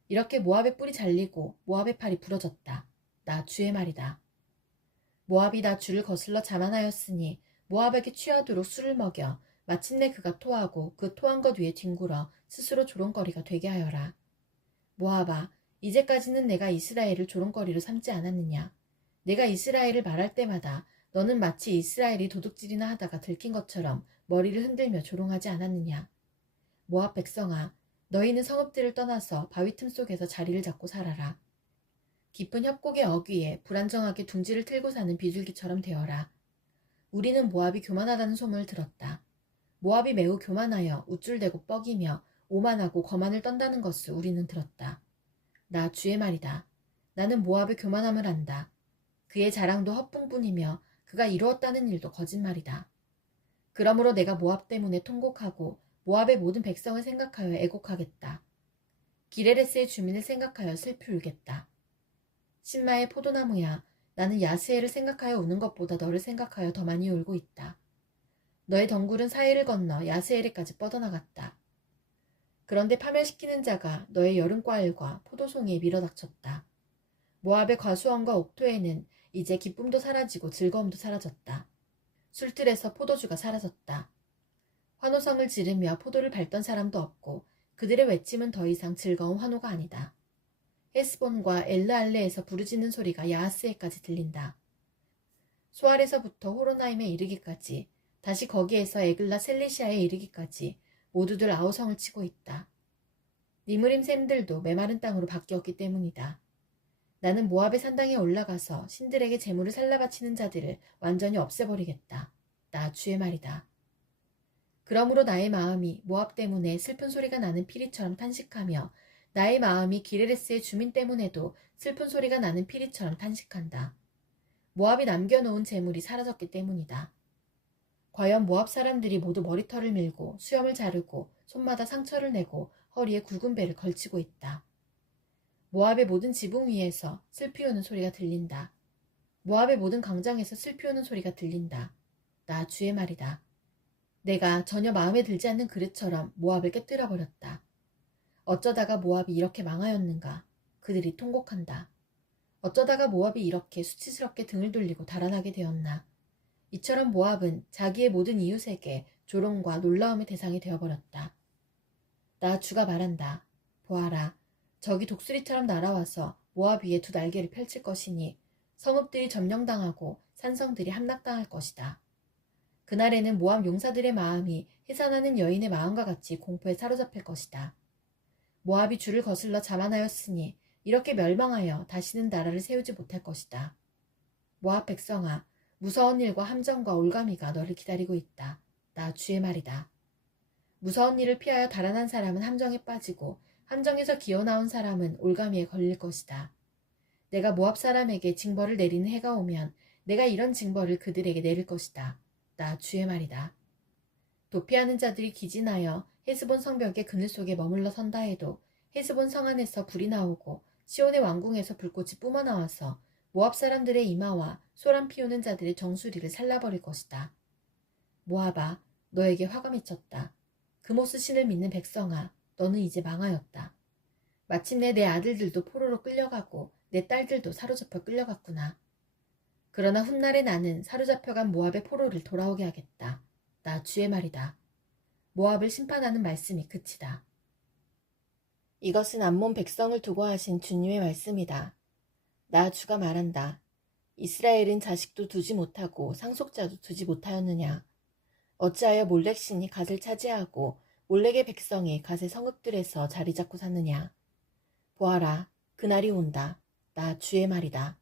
이렇게 모압의 뿔이 잘리고 모압의 팔이 부러졌다. 나 주의 말이다. 모압이 나 주를 거슬러 자만하였으니 모압에게 취하도록 술을 먹여 마침내 그가 토하고 그 토한 것 위에 뒹굴어 스스로 조롱거리가 되게 하여라. 모압아, 이제까지는 내가 이스라엘을 조롱거리로 삼지 않았느냐. 내가 이스라엘을 말할 때마다 너는 마치 이스라엘이 도둑질이나 하다가 들킨 것처럼 머리를 흔들며 조롱하지 않았느냐. 모압 백성아, 너희는 성읍들을 떠나서 바위 틈 속에서 자리를 잡고 살아라. 깊은 협곡의 어귀에 불안정하게 둥지를 틀고 사는 비둘기처럼 되어라. 우리는 모압이 교만하다는 소문을 들었다. 모압이 매우 교만하여 우쭐대고 뻐기며 오만하고 거만을 떤다는 것을 우리는 들었다. 나 주의 말이다. 나는 모압의 교만함을 안다. 그의 자랑도 헛뿐뿐이며 그가 이루었다는 일도 거짓말이다. 그러므로 내가 모압 때문에 통곡하고 모압의 모든 백성을 생각하여 애곡하겠다. 기레레스의 주민을 생각하여 슬피 울겠다. 신마의 포도나무야, 나는 야스엘을 생각하여 우는 것보다 너를 생각하여 더 많이 울고 있다. 너의 덩굴은 사해를 건너 야스엘에까지 뻗어나갔다. 그런데 파멸시키는 자가 너의 여름과일과 포도송이에 밀어닥쳤다. 모압의 과수원과 옥토에는 이제 기쁨도 사라지고 즐거움도 사라졌다. 술틀에서 포도주가 사라졌다. 환호성을 지르며 포도를 밟던 사람도 없고 그들의 외침은 더 이상 즐거운 환호가 아니다. 헤스본과 엘르알레에서 부르짖는 소리가 야하스에까지 들린다. 소알에서부터 호로나임에 이르기까지, 다시 거기에서 에글라 셀리시아에 이르기까지 모두들 아우성을 치고 있다. 니므림 샘들도 메마른 땅으로 바뀌었기 때문이다. 나는 모압의 산당에 올라가서 신들에게 재물을 살라바치는 자들을 완전히 없애버리겠다. 나 주의 말이다. 그러므로 나의 마음이 모압 때문에 슬픈 소리가 나는 피리처럼 탄식하며 나의 마음이 기레레스의 주민 때문에도 슬픈 소리가 나는 피리처럼 탄식한다. 모압이 남겨놓은 재물이 사라졌기 때문이다. 과연 모압 사람들이 모두 머리털을 밀고 수염을 자르고 손마다 상처를 내고 허리에 굵은 배를 걸치고 있다. 모압의 모든 지붕 위에서 슬피 우는 소리가 들린다. 모압의 모든 광장에서 슬피 우는 소리가 들린다. 나 주의 말이다. 내가 전혀 마음에 들지 않는 그릇처럼 모압을 깨뜨려 버렸다. 어쩌다가 모압이 이렇게 망하였는가. 그들이 통곡한다. 어쩌다가 모압이 이렇게 수치스럽게 등을 돌리고 달아나게 되었나. 이처럼 모압은 자기의 모든 이웃에게 조롱과 놀라움의 대상이 되어버렸다. 나 주가 말한다. 보아라. 적이 독수리처럼 날아와서 모압 위에 두 날개를 펼칠 것이니 성읍들이 점령당하고 산성들이 함락당할 것이다. 그날에는 모압 용사들의 마음이 해산하는 여인의 마음과 같이 공포에 사로잡힐 것이다. 모압이 주를 거슬러 자만하였으니 이렇게 멸망하여 다시는 나라를 세우지 못할 것이다. 모압 백성아, 무서운 일과 함정과 올가미가 너를 기다리고 있다. 나 주의 말이다. 무서운 일을 피하여 달아난 사람은 함정에 빠지고 함정에서 기어나온 사람은 올가미에 걸릴 것이다. 내가 모압 사람에게 징벌을 내리는 해가 오면 내가 이런 징벌을 그들에게 내릴 것이다. 나 주의 말이다. 도피하는 자들이 기진하여 헤스본 성벽의 그늘 속에 머물러 선다 해도 헤스본 성 안에서 불이 나오고 시온의 왕궁에서 불꽃이 뿜어나와서 모압 사람들의 이마와 소란 피우는 자들의 정수리를 살라버릴 것이다. 모압아, 너에게 화가 미쳤다. 그모스 신을 믿는 백성아, 너는 이제 망하였다. 마침내 내 아들들도 포로로 끌려가고 내 딸들도 사로잡혀 끌려갔구나. 그러나 훗날에 나는 사로잡혀간 모압의 포로를 돌아오게 하겠다. 나 주의 말이다. 모압을 심판하는 말씀이 그치다. 이것은 암몬 백성을 두고 하신 주님의 말씀이다. 나 주가 말한다. 이스라엘은 자식도 두지 못하고 상속자도 두지 못하였느냐. 어찌하여 몰렉 신이 갓을 차지하고 몰렉의 백성이 갓의 성읍들에서 자리 잡고 샀느냐. 보아라, 그날이 온다. 나 주의 말이다.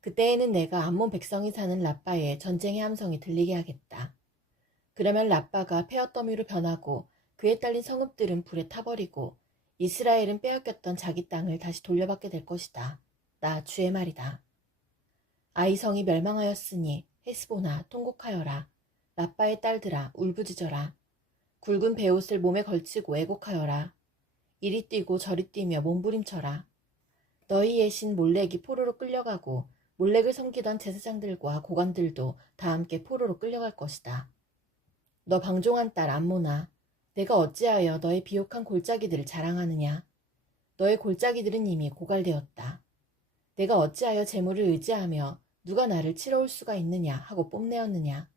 그때에는 내가 암몬 백성이 사는 라빠에 전쟁의 함성이 들리게 하겠다. 그러면 라빠가 폐허더미로 변하고 그에 딸린 성읍들은 불에 타버리고 이스라엘은 빼앗겼던 자기 땅을 다시 돌려받게 될 것이다. 나 주의 말이다. 아이성이 멸망하였으니 헤스보나 통곡하여라. 라빠의 딸들아 울부짖어라. 굵은 베옷을 몸에 걸치고 애곡하여라. 이리 뛰고 저리 뛰며 몸부림쳐라. 너희의 신 몰렉이 포로로 끌려가고 몰렉을 섬기던 제사장들과 고관들도 다 함께 포로로 끌려갈 것이다. 너 방종한 딸 암모나, 내가 어찌하여 너의 비옥한 골짜기들을 자랑하느냐. 너의 골짜기들은 이미 고갈되었다. 내가 어찌하여 재물을 의지하며 누가 나를 치러올 수가 있느냐 하고 뽐내었느냐.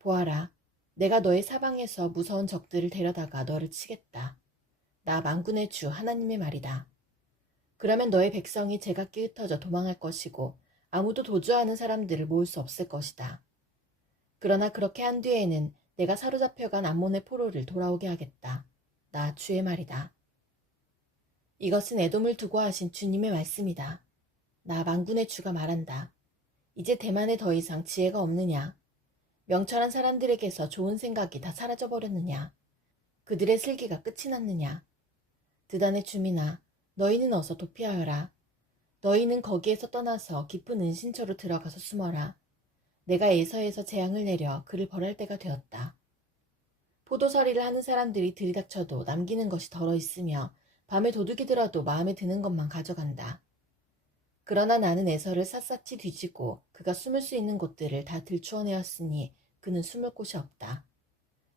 보아라, 내가 너의 사방에서 무서운 적들을 데려다가 너를 치겠다. 나 만군의 주 하나님의 말이다. 그러면 너의 백성이 제각기 흩어져 도망할 것이고 아무도 도주하는 사람들을 모을 수 없을 것이다. 그러나 그렇게 한 뒤에는 내가 사로잡혀간 암몬의 포로를 돌아오게 하겠다. 나 주의 말이다. 이것은 에돔을 두고 하신 주님의 말씀이다. 나 망군의 주가 말한다. 이제 대만에 더 이상 지혜가 없느냐? 명철한 사람들에게서 좋은 생각이 다 사라져버렸느냐? 그들의 슬기가 끝이 났느냐? 드단의 주민아, 너희는 어서 도피하여라. 너희는 거기에서 떠나서 깊은 은신처로 들어가서 숨어라. 내가 에서에서 재앙을 내려 그를 벌할 때가 되었다. 포도서리를 하는 사람들이 들이닥쳐도 남기는 것이 덜어 있으며 밤에 도둑이 들어도 마음에 드는 것만 가져간다. 그러나 나는 에서를 샅샅이 뒤지고 그가 숨을 수 있는 곳들을 다 들추어내었으니 그는 숨을 곳이 없다.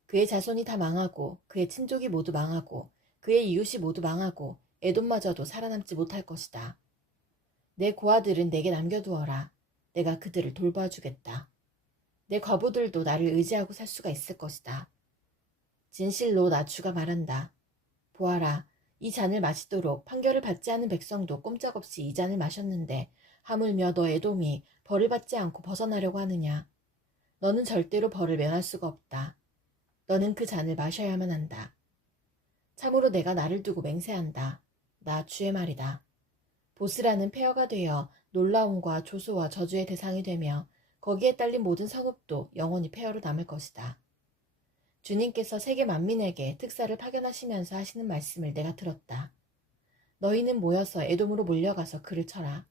그의 자손이 다 망하고 그의 친족이 모두 망하고 그의 이웃이 모두 망하고 에돔마저도 살아남지 못할 것이다. 내 고아들은 내게 남겨두어라. 내가 그들을 돌봐주겠다. 내 과부들도 나를 의지하고 살 수가 있을 것이다. 진실로 나 주가 말한다. 보아라, 이 잔을 마시도록 판결을 받지 않은 백성도 꼼짝없이 이 잔을 마셨는데 하물며 너 에돔이 벌을 받지 않고 벗어나려고 하느냐. 너는 절대로 벌을 면할 수가 없다. 너는 그 잔을 마셔야만 한다. 참으로 내가 나를 두고 맹세한다. 나 주의 말이다. 보스라는 폐허가 되어 놀라움과 조소와 저주의 대상이 되며 거기에 딸린 모든 성읍도 영원히 폐허로 남을 것이다. 주님께서 세계 만민에게 특사를 파견하시면서 하시는 말씀을 내가 들었다. 너희는 모여서 에돔으로 몰려가서 그를 쳐라.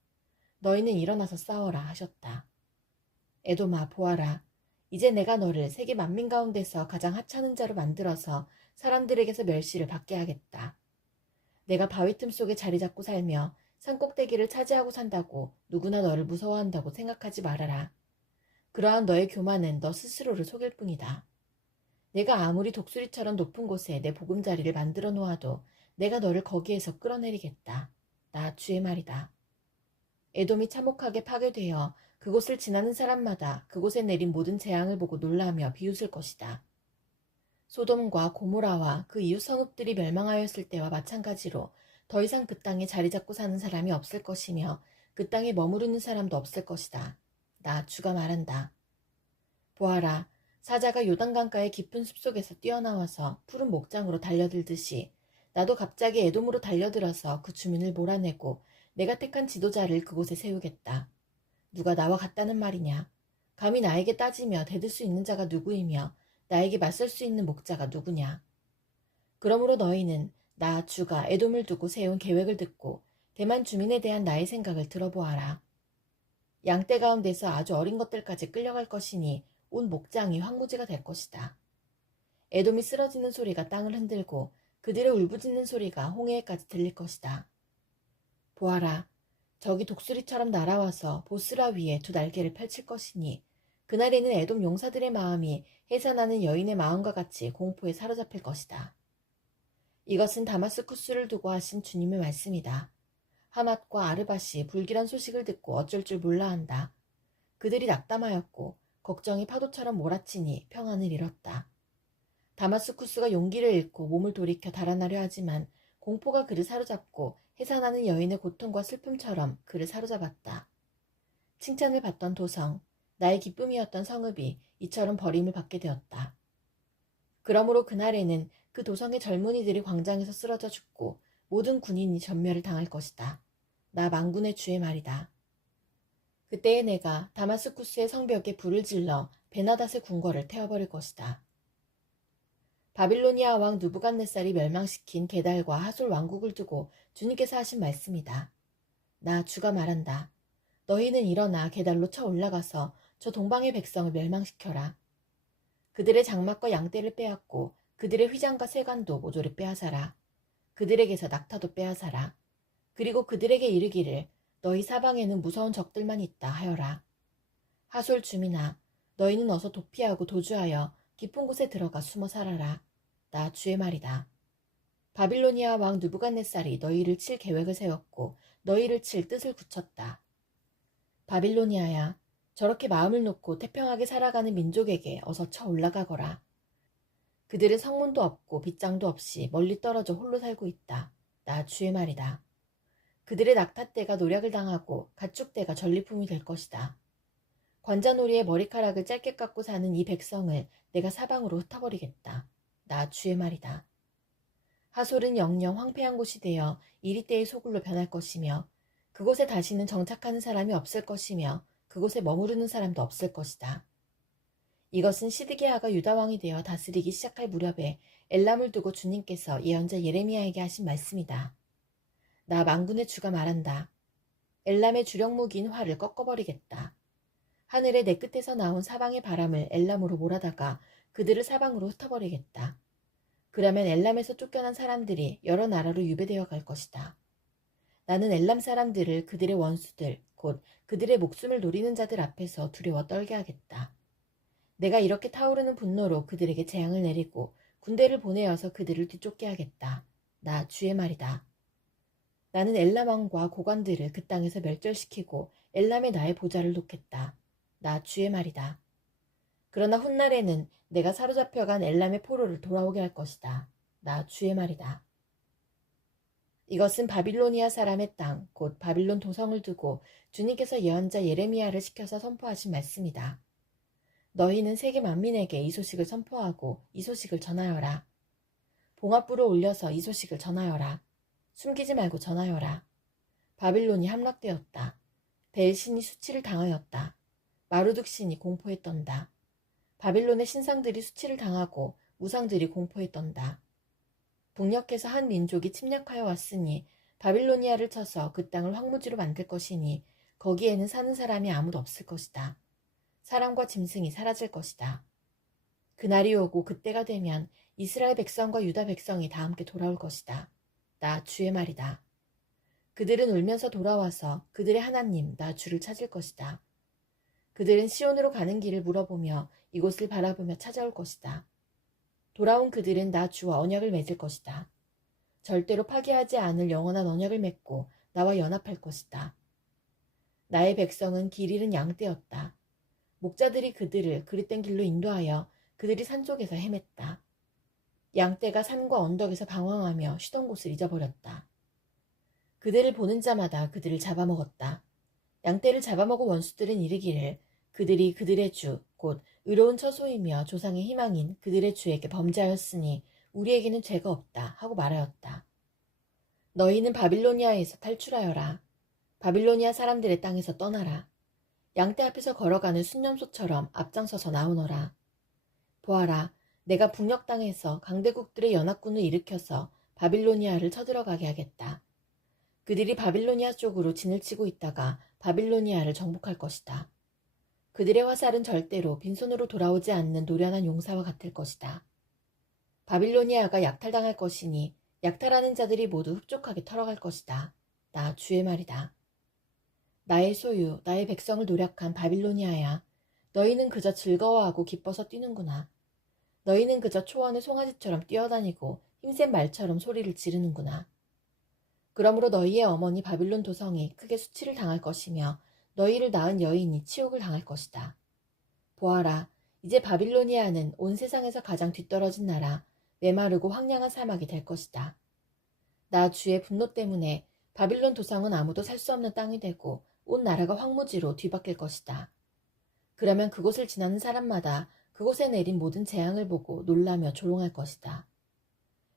너희는 일어나서 싸워라 하셨다. 에돔아 보아라. 이제 내가 너를 세계 만민 가운데서 가장 하찮은 자로 만들어서 사람들에게서 멸시를 받게 하겠다. 내가 바위 틈 속에 자리 잡고 살며 산꼭대기를 차지하고 산다고 누구나 너를 무서워한다고 생각하지 말아라. 그러한 너의 교만은 너 스스로를 속일 뿐이다. 내가 아무리 독수리처럼 높은 곳에 내 보금자리를 만들어 놓아도 내가 너를 거기에서 끌어내리겠다. 나 주의 말이다. 에돔이 참혹하게 파괴되어 그곳을 지나는 사람마다 그곳에 내린 모든 재앙을 보고 놀라며 비웃을 것이다. 소돔과 고모라와 그 이웃 성읍들이 멸망하였을 때와 마찬가지로 더 이상 그 땅에 자리 잡고 사는 사람이 없을 것이며 그 땅에 머무르는 사람도 없을 것이다. 나 주가 말한다. 보아라, 사자가 요단강가의 깊은 숲속에서 뛰어나와서 푸른 목장으로 달려들듯이 나도 갑자기 에돔으로 달려들어서 그 주민을 몰아내고 내가 택한 지도자를 그곳에 세우겠다. 누가 나와 같다는 말이냐? 감히 나에게 따지며 대들 수 있는 자가 누구이며 나에게 맞설 수 있는 목자가 누구냐? 그러므로 너희는 나 주가 에돔을 두고 세운 계획을 듣고 대만 주민에 대한 나의 생각을 들어보아라. 양떼 가운데서 아주 어린 것들까지 끌려갈 것이니 온 목장이 황무지가 될 것이다. 에돔이 쓰러지는 소리가 땅을 흔들고 그들의 울부짖는 소리가 홍해에까지 들릴 것이다. 보아라, 적이 독수리처럼 날아와서 보스라 위에 두 날개를 펼칠 것이니 그날에는 에돔 용사들의 마음이 해산하는 여인의 마음과 같이 공포에 사로잡힐 것이다. 이것은 다마스쿠스를 두고 하신 주님의 말씀이다. 하맛과 아르밧이 불길한 소식을 듣고 어쩔 줄 몰라 한다. 그들이 낙담하였고 걱정이 파도처럼 몰아치니 평안을 잃었다. 다마스쿠스가 용기를 잃고 몸을 돌이켜 달아나려 하지만 공포가 그를 사로잡고 해산하는 여인의 고통과 슬픔처럼 그를 사로잡았다. 칭찬을 받던 도성, 나의 기쁨이었던 성읍이 이처럼 버림을 받게 되었다. 그러므로 그날에는 그 도성의 젊은이들이 광장에서 쓰러져 죽고 모든 군인이 전멸을 당할 것이다. 나 망군의 주의 말이다. 그때에 내가 다마스쿠스의 성벽에 불을 질러 베나닷의 궁궐을 태워버릴 것이다. 바빌로니아 왕 느부갓네살이 멸망시킨 게달과 하솔 왕국을 두고 주님께서 하신 말씀이다. 나 주가 말한다. 너희는 일어나 게달로 쳐 올라가서 저 동방의 백성을 멸망시켜라. 그들의 장막과 양떼를 빼앗고 그들의 휘장과 세관도 모조리 빼앗아라. 그들에게서 낙타도 빼앗아라. 그리고 그들에게 이르기를 너희 사방에는 무서운 적들만 있다 하여라. 하솔 주민아, 너희는 어서 도피하고 도주하여 깊은 곳에 들어가 숨어 살아라. 나 주의 말이다. 바빌로니아 왕 느부갓네살이 너희를 칠 계획을 세웠고 너희를 칠 뜻을 굳혔다. 바빌로니아야, 저렇게 마음을 놓고 태평하게 살아가는 민족에게 어서 쳐 올라가거라. 그들은 성문도 없고 빗장도 없이 멀리 떨어져 홀로 살고 있다. 나 주의 말이다. 그들의 낙타떼가 노략을 당하고 가축떼가 전리품이 될 것이다. 관자놀이의 머리카락을 짧게 깎고 사는 이 백성을 내가 사방으로 흩어버리겠다. 나 주의 말이다. 하솔은 영영 황폐한 곳이 되어 이리떼의 소굴로 변할 것이며 그곳에 다시는 정착하는 사람이 없을 것이며 그곳에 머무르는 사람도 없을 것이다. 이것은 시드기야가 유다 왕이 되어 다스리기 시작할 무렵에 엘람을 두고 주님께서 예언자 예레미야에게 하신 말씀이다. 나 만군의 주가 말한다. 엘람의 주력 무기인 활을 꺾어버리겠다. 하늘에 내 끝에서 나온 사방의 바람을 엘람으로 몰아다가 그들을 사방으로 흩어버리겠다. 그러면 엘람에서 쫓겨난 사람들이 여러 나라로 유배되어 갈 것이다. 나는 엘람 사람들을 그들의 원수들, 곧 그들의 목숨을 노리는 자들 앞에서 두려워 떨게 하겠다. 내가 이렇게 타오르는 분노로 그들에게 재앙을 내리고 군대를 보내어서 그들을 뒤쫓게 하겠다. 나 주의 말이다. 나는 엘람 왕과 고관들을 그 땅에서 멸절시키고 엘람에 나의 보좌를 놓겠다. 나 주의 말이다. 그러나 훗날에는 내가 사로잡혀간 엘람의 포로를 돌아오게 할 것이다. 나 주의 말이다. 이것은 바빌로니아 사람의 땅, 곧 바빌론 도성을 두고 주님께서 예언자 예레미야를 시켜서 선포하신 말씀이다. 너희는 세계 만민에게 이 소식을 선포하고 이 소식을 전하여라. 봉합부를 올려서 이 소식을 전하여라. 숨기지 말고 전하여라. 바빌론이 함락되었다. 벨신이 수치를 당하였다. 마루둑 신이 공포에 떤다. 바빌론의 신상들이 수치를 당하고 우상들이 공포에 떤다. 북녘에서 한 민족이 침략하여 왔으니 바빌로니아를 쳐서 그 땅을 황무지로 만들 것이니 거기에는 사는 사람이 아무도 없을 것이다. 사람과 짐승이 사라질 것이다. 그날이 오고 그때가 되면 이스라엘 백성과 유다 백성이 다 함께 돌아올 것이다. 나 주의 말이다. 그들은 울면서 돌아와서 그들의 하나님 나 주를 찾을 것이다. 그들은 시온으로 가는 길을 물어보며 이곳을 바라보며 찾아올 것이다. 돌아온 그들은 나 주와 언약을 맺을 것이다. 절대로 파기하지 않을 영원한 언약을 맺고 나와 연합할 것이다. 나의 백성은 길 잃은 양떼였다. 목자들이 그들을 그릇된 길로 인도하여 그들이 산속에서 헤맸다. 양떼가 산과 언덕에서 방황하며 쉬던 곳을 잊어버렸다. 그들을 보는 자마다 그들을 잡아먹었다. 양떼를 잡아먹은 원수들은 이르기를 그들이 그들의 주, 곧 의로운 처소이며 조상의 희망인 그들의 주에게 범죄하였으니 우리에게는 죄가 없다 하고 말하였다. 너희는 바빌로니아에서 탈출하여라. 바빌로니아 사람들의 땅에서 떠나라. 양떼 앞에서 걸어가는 순념소처럼 앞장서서 나오너라. 보아라, 내가 북녘 땅에서 강대국들의 연합군을 일으켜서 바빌로니아를 쳐들어가게 하겠다. 그들이 바빌로니아 쪽으로 진을 치고 있다가 바빌로니아를 정복할 것이다. 그들의 화살은 절대로 빈손으로 돌아오지 않는 노련한 용사와 같을 것이다. 바빌로니아가 약탈당할 것이니 약탈하는 자들이 모두 흡족하게 털어갈 것이다. 나 주의 말이다. 나의 소유, 나의 백성을 노력한 바빌로니아야, 너희는 그저 즐거워하고 기뻐서 뛰는구나. 너희는 그저 초원의 송아지처럼 뛰어다니고 힘센 말처럼 소리를 지르는구나. 그러므로 너희의 어머니 바빌론 도성이 크게 수치를 당할 것이며 너희를 낳은 여인이 치욕을 당할 것이다. 보아라, 이제 바빌로니아는 온 세상에서 가장 뒤떨어진 나라, 메마르고 황량한 사막이 될 것이다. 나 주의 분노 때문에 바빌론 도성은 아무도 살 수 없는 땅이 되고 온 나라가 황무지로 뒤바뀔 것이다. 그러면 그곳을 지나는 사람마다 그곳에 내린 모든 재앙을 보고 놀라며 조롱할 것이다.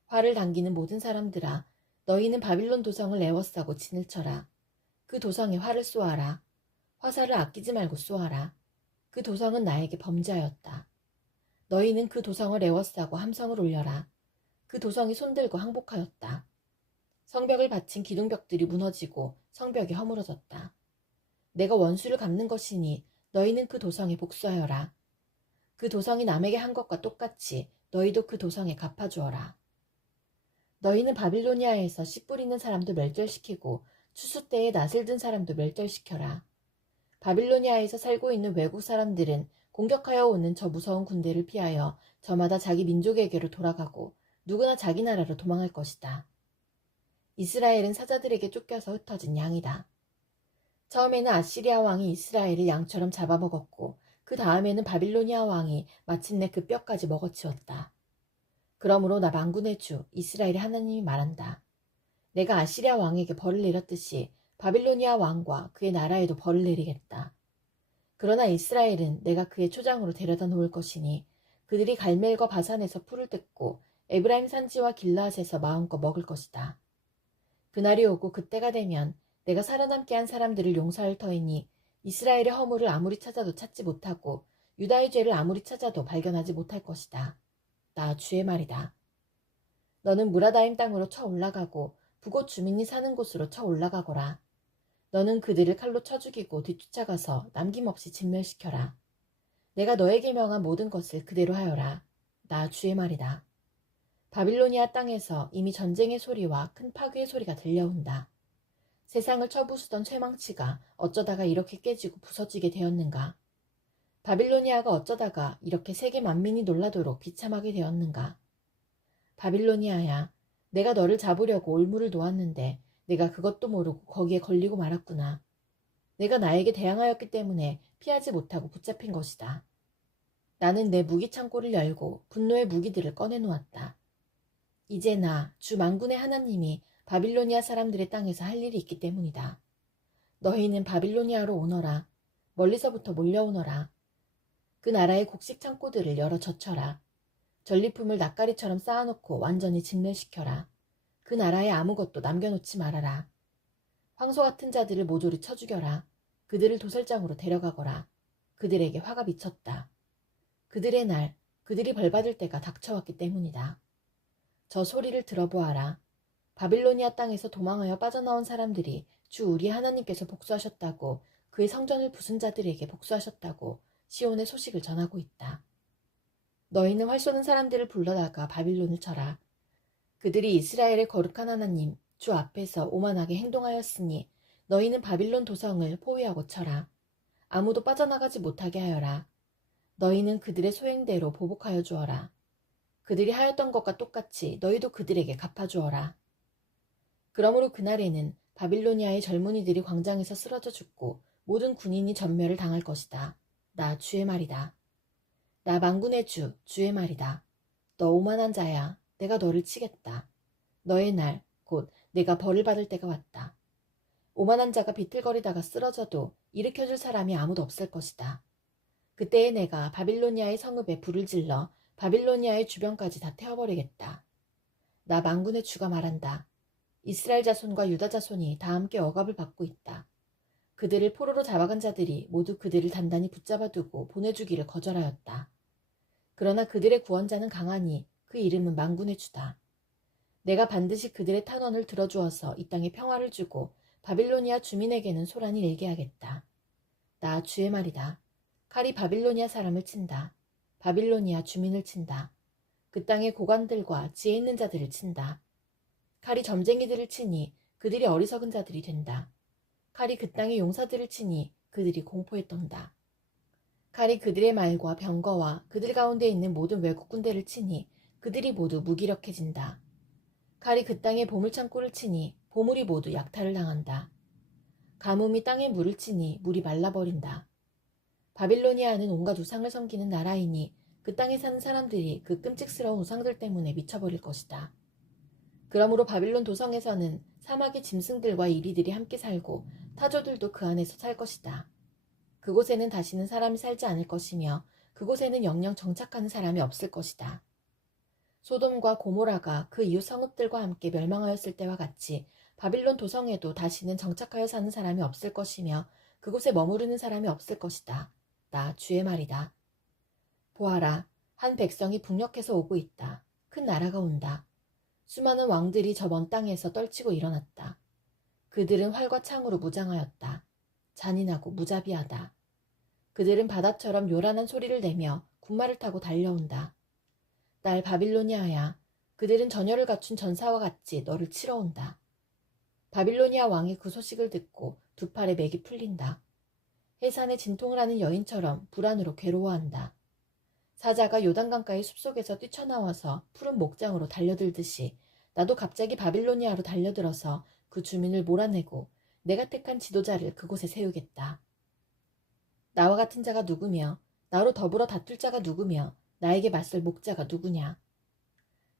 화를 당기는 모든 사람들아, 너희는 바빌론 도성을 애워싸고 진을 쳐라. 그 도성에 활을 쏘아라. 화살을 아끼지 말고 쏘아라. 그 도성은 나에게 범죄하였다. 너희는 그 도성을 애워싸고 함성을 올려라. 그 도성이 손들고 항복하였다. 성벽을 바친 기둥벽들이 무너지고 성벽이 허물어졌다. 내가 원수를 갚는 것이니 너희는 그 도성에 복수하여라. 그 도성이 남에게 한 것과 똑같이 너희도 그 도성에 갚아주어라. 너희는 바빌로니아에서 씨 뿌리는 사람도 멸절시키고 추수 때에 낫을 든 사람도 멸절시켜라. 바빌로니아에서 살고 있는 외국 사람들은 공격하여 오는 저 무서운 군대를 피하여 저마다 자기 민족에게로 돌아가고 누구나 자기 나라로 도망할 것이다. 이스라엘은 사자들에게 쫓겨서 흩어진 양이다. 처음에는 아시리아 왕이 이스라엘을 양처럼 잡아먹었고 그 다음에는 바빌로니아 왕이 마침내 그 뼈까지 먹어치웠다. 그러므로 나 만군의 주 이스라엘의 하나님이 말한다. 내가 아시리아 왕에게 벌을 내렸듯이 바빌로니아 왕과 그의 나라에도 벌을 내리겠다. 그러나 이스라엘은 내가 그의 초장으로 데려다 놓을 것이니 그들이 갈멜과 바산에서 풀을 뜯고 에브라임 산지와 길라앗에서 마음껏 먹을 것이다. 그날이 오고 그때가 되면 내가 살아남게 한 사람들을 용서할 터이니 이스라엘의 허물을 아무리 찾아도 찾지 못하고 유다의 죄를 아무리 찾아도 발견하지 못할 것이다. 나 주의 말이다. 너는 무라다임 땅으로 쳐 올라가고 북옷 주민이 사는 곳으로 쳐 올라가거라. 너는 그들을 칼로 쳐 죽이고 뒤쫓아가서 남김없이 진멸시켜라. 내가 너에게 명한 모든 것을 그대로 하여라. 나 주의 말이다. 바빌로니아 땅에서 이미 전쟁의 소리와 큰 파괴의 소리가 들려온다. 세상을 쳐부수던 쇠망치가 어쩌다가 이렇게 깨지고 부서지게 되었는가? 바빌로니아가 어쩌다가 이렇게 세계 만민이 놀라도록 비참하게 되었는가? 바빌로니아야, 내가 너를 잡으려고 올무를 놓았는데 내가 그것도 모르고 거기에 걸리고 말았구나. 내가 나에게 대항하였기 때문에 피하지 못하고 붙잡힌 것이다. 나는 내 무기 창고를 열고 분노의 무기들을 꺼내놓았다. 이제 나, 주 만군의 하나님이 바빌로니아 사람들의 땅에서 할 일이 있기 때문이다. 너희는 바빌로니아로 오너라. 멀리서부터 몰려오너라. 그 나라의 곡식 창고들을 열어 젖혀라. 전리품을 낯가리처럼 쌓아놓고 완전히 진멸시켜라. 그 나라에 아무것도 남겨놓지 말아라. 황소 같은 자들을 모조리 쳐 죽여라. 그들을 도살장으로 데려가거라. 그들에게 화가 미쳤다. 그들의 날, 그들이 벌받을 때가 닥쳐왔기 때문이다. 저 소리를 들어보아라. 바빌로니아 땅에서 도망하여 빠져나온 사람들이 주 우리 하나님께서 복수하셨다고, 그의 성전을 부순 자들에게 복수하셨다고 시온의 소식을 전하고 있다. 너희는 활 쏘는 사람들을 불러다가 바빌론을 쳐라. 그들이 이스라엘의 거룩한 하나님 주 앞에서 오만하게 행동하였으니 너희는 바빌론 도성을 포위하고 쳐라. 아무도 빠져나가지 못하게 하여라. 너희는 그들의 소행대로 보복하여 주어라. 그들이 하였던 것과 똑같이 너희도 그들에게 갚아주어라. 그러므로 그날에는 바빌로니아의 젊은이들이 광장에서 쓰러져 죽고 모든 군인이 전멸을 당할 것이다. 나 주의 말이다. 나 만군의 주, 주의 말이다. 너 오만한 자야. 내가 너를 치겠다. 너의 날, 곧 내가 벌을 받을 때가 왔다. 오만한 자가 비틀거리다가 쓰러져도 일으켜줄 사람이 아무도 없을 것이다. 그때에 내가 바빌로니아의 성읍에 불을 질러 바빌로니아의 주변까지 다 태워버리겠다. 나 만군의 주가 말한다. 이스라엘 자손과 유다 자손이 다 함께 억압을 받고 있다. 그들을 포로로 잡아간 자들이 모두 그들을 단단히 붙잡아두고 보내주기를 거절하였다. 그러나 그들의 구원자는 강하니 그 이름은 만군의 주다. 내가 반드시 그들의 탄원을 들어주어서 이 땅에 평화를 주고 바빌로니아 주민에게는 소란이 일게 하겠다. 나 주의 말이다. 칼이 바빌로니아 사람을 친다. 바빌로니아 주민을 친다. 그 땅의 고관들과 지혜 있는 자들을 친다. 칼이 점쟁이들을 치니 그들이 어리석은 자들이 된다. 칼이 그 땅의 용사들을 치니 그들이 공포에 떤다. 칼이 그들의 말과 병거와 그들 가운데 있는 모든 외국 군대를 치니 그들이 모두 무기력해진다. 칼이 그 땅의 보물창고를 치니 보물이 모두 약탈을 당한다. 가뭄이 땅에 물을 치니 물이 말라버린다. 바빌로니아는 온갖 우상을 섬기는 나라이니 그 땅에 사는 사람들이 그 끔찍스러운 우상들 때문에 미쳐버릴 것이다. 그러므로 바빌론 도성에서는 사막의 짐승들과 이리들이 함께 살고 타조들도 그 안에서 살 것이다. 그곳에는 다시는 사람이 살지 않을 것이며 그곳에는 영영 정착하는 사람이 없을 것이다. 소돔과 고모라가 그 이웃 성읍들과 함께 멸망하였을 때와 같이 바빌론 도성에도 다시는 정착하여 사는 사람이 없을 것이며 그곳에 머무르는 사람이 없을 것이다. 나 주의 말이다. 보아라, 한 백성이 북녘에서 오고 있다. 큰 나라가 온다. 수많은 왕들이 저 먼 땅에서 떨치고 일어났다. 그들은 활과 창으로 무장하였다. 잔인하고 무자비하다. 그들은 바다처럼 요란한 소리를 내며 군마를 타고 달려온다. 날 바빌로니아야, 그들은 전열을 갖춘 전사와 같이 너를 치러 온다. 바빌로니아 왕이 그 소식을 듣고 두 팔에 맥이 풀린다. 해산에 진통을 하는 여인처럼 불안으로 괴로워한다. 사자가 요단강가의 숲속에서 뛰쳐나와서 푸른 목장으로 달려들듯이 나도 갑자기 바빌로니아로 달려들어서 그 주민을 몰아내고 내가 택한 지도자를 그곳에 세우겠다. 나와 같은 자가 누구며 나로 더불어 다툴 자가 누구며 나에게 맞설 목자가 누구냐.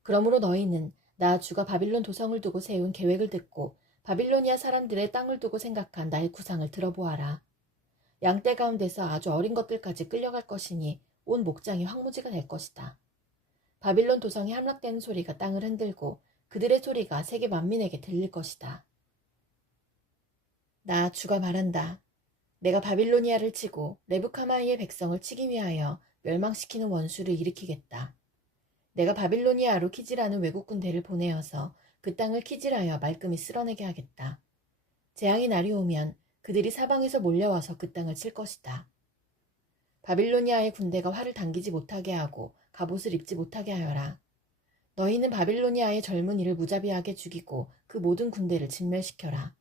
그러므로 너희는 나 주가 바빌론 도성을 두고 세운 계획을 듣고 바빌로니아 사람들의 땅을 두고 생각한 나의 구상을 들어보아라. 양떼 가운데서 아주 어린 것들까지 끌려갈 것이니 온 목장이 황무지가 될 것이다. 바빌론 도성이 함락되는 소리가 땅을 흔들고 그들의 소리가 세계 만민에게 들릴 것이다. 나 주가 말한다. 내가 바빌로니아를 치고 레브카마이의 백성을 치기 위하여 멸망시키는 원수를 일으키겠다. 내가 바빌로니아로 키질하는 외국 군대를 보내어서 그 땅을 키질하여 말끔히 쓸어내게 하겠다. 재앙이 날이 오면 그들이 사방에서 몰려와서 그 땅을 칠 것이다. 바빌로니아의 군대가 활을 당기지 못하게 하고 갑옷을 입지 못하게 하여라. 너희는 바빌로니아의 젊은이를 무자비하게 죽이고 그 모든 군대를 진멸시켜라.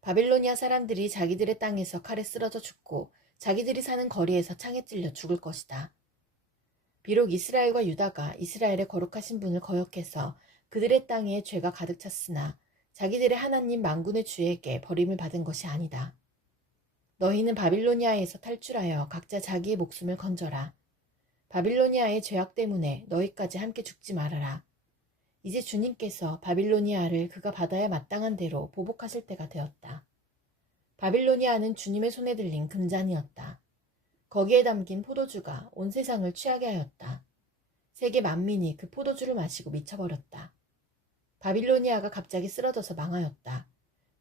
바빌로니아 사람들이 자기들의 땅에서 칼에 쓰러져 죽고 자기들이 사는 거리에서 창에 찔려 죽을 것이다. 비록 이스라엘과 유다가 이스라엘의 거룩하신 분을 거역해서 그들의 땅에 죄가 가득 찼으나 자기들의 하나님 만군의 주에게 버림을 받은 것이 아니다. 너희는 바빌로니아에서 탈출하여 각자 자기의 목숨을 건져라. 바빌로니아의 죄악 때문에 너희까지 함께 죽지 말아라. 이제 주님께서 바빌로니아를 그가 받아야 마땅한 대로 보복하실 때가 되었다. 바빌로니아는 주님의 손에 들린 금잔이었다. 거기에 담긴 포도주가 온 세상을 취하게 하였다. 세계 만민이 그 포도주를 마시고 미쳐버렸다. 바빌로니아가 갑자기 쓰러져서 망하였다.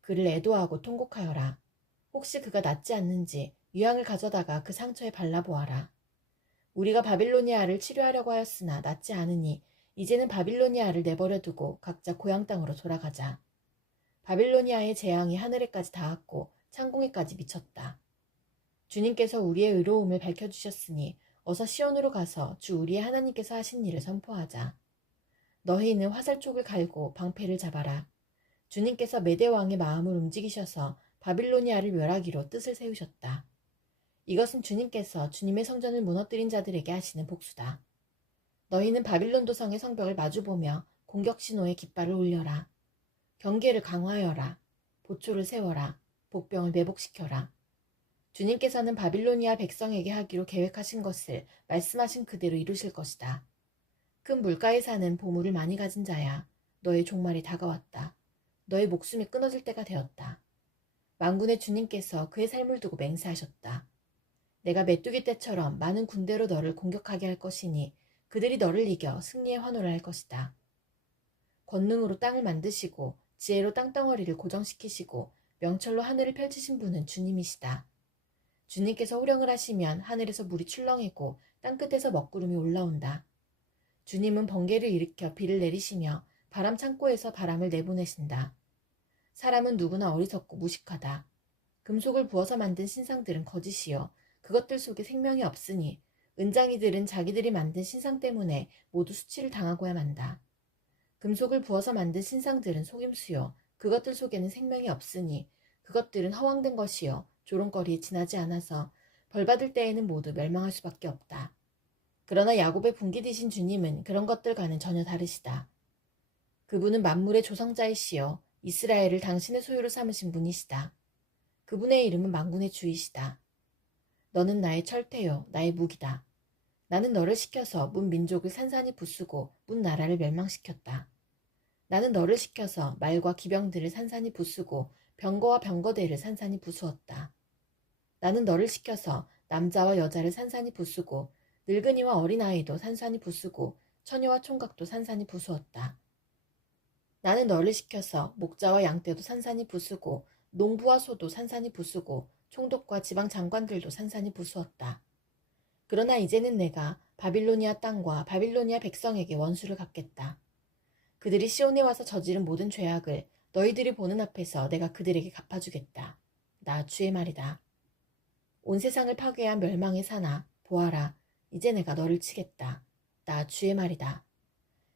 그를 애도하고 통곡하여라. 혹시 그가 낫지 않는지 유향을 가져다가 그 상처에 발라보아라. 우리가 바빌로니아를 치료하려고 하였으나 낫지 않으니 이제는 바빌로니아를 내버려 두고 각자 고향 땅으로 돌아가자. 바빌로니아의 재앙이 하늘에까지 닿았고 창공에까지 미쳤다. 주님께서 우리의 의로움을 밝혀주셨으니 어서 시온으로 가서 주 우리의 하나님께서 하신 일을 선포하자. 너희는 화살촉을 갈고 방패를 잡아라. 주님께서 메대 왕의 마음을 움직이셔서 바빌로니아를 멸하기로 뜻을 세우셨다. 이것은 주님께서 주님의 성전을 무너뜨린 자들에게 하시는 복수다. 너희는 바빌론 도성의 성벽을 마주보며 공격 신호의 깃발을 올려라. 경계를 강화하여라. 보초를 세워라. 복병을 매복시켜라. 주님께서는 바빌로니아 백성에게 하기로 계획하신 것을 말씀하신 그대로 이루실 것이다. 큰 물가에 사는 보물을 많이 가진 자야. 너의 종말이 다가왔다. 너의 목숨이 끊어질 때가 되었다. 만군의 주님께서 그의 삶을 두고 맹세하셨다. 내가 메뚜기 떼처럼 많은 군대로 너를 공격하게 할 것이니 그들이 너를 이겨 승리의 환호를 할 것이다. 권능으로 땅을 만드시고 지혜로 땅덩어리를 고정시키시고 명철로 하늘을 펼치신 분은 주님이시다. 주님께서 호령을 하시면 하늘에서 물이 출렁이고 땅끝에서 먹구름이 올라온다. 주님은 번개를 일으켜 비를 내리시며 바람 창고에서 바람을 내보내신다. 사람은 누구나 어리석고 무식하다. 금속을 부어서 만든 신상들은 거짓이요 그것들 속에 생명이 없으니 은장이들은 자기들이 만든 신상 때문에 모두 수치를 당하고야 만다. 금속을 부어서 만든 신상들은 속임수요 그것들 속에는 생명이 없으니 그것들은 허황된 것이요 조롱거리에 지나지 않아서 벌받을 때에는 모두 멸망할 수밖에 없다. 그러나 야곱의 분깃이신 주님은 그런 것들과는 전혀 다르시다. 그분은 만물의 조성자이시여 이스라엘을 당신의 소유로 삼으신 분이시다. 그분의 이름은 만군의 주이시다. 너는 나의 철퇴요 나의 무기다. 나는 너를 시켜서 문 민족을 산산이 부수고 문 나라를 멸망시켰다. 나는 너를 시켜서 말과 기병들을 산산이 부수고 병거와 병거대를 산산이 부수었다. 나는 너를 시켜서 남자와 여자를 산산이 부수고 늙은이와 어린아이도 산산이 부수고 처녀와 총각도 산산이 부수었다. 나는 너를 시켜서 목자와 양떼도 산산이 부수고 농부와 소도 산산이 부수고 총독과 지방 장관들도 산산이 부수었다. 그러나 이제는 내가 바빌로니아 땅과 바빌로니아 백성에게 원수를 갚겠다. 그들이 시온에 와서 저지른 모든 죄악을 너희들이 보는 앞에서 내가 그들에게 갚아주겠다. 나 주의 말이다. 온 세상을 파괴한 멸망의 산아, 보아라. 이제 내가 너를 치겠다. 나 주의 말이다.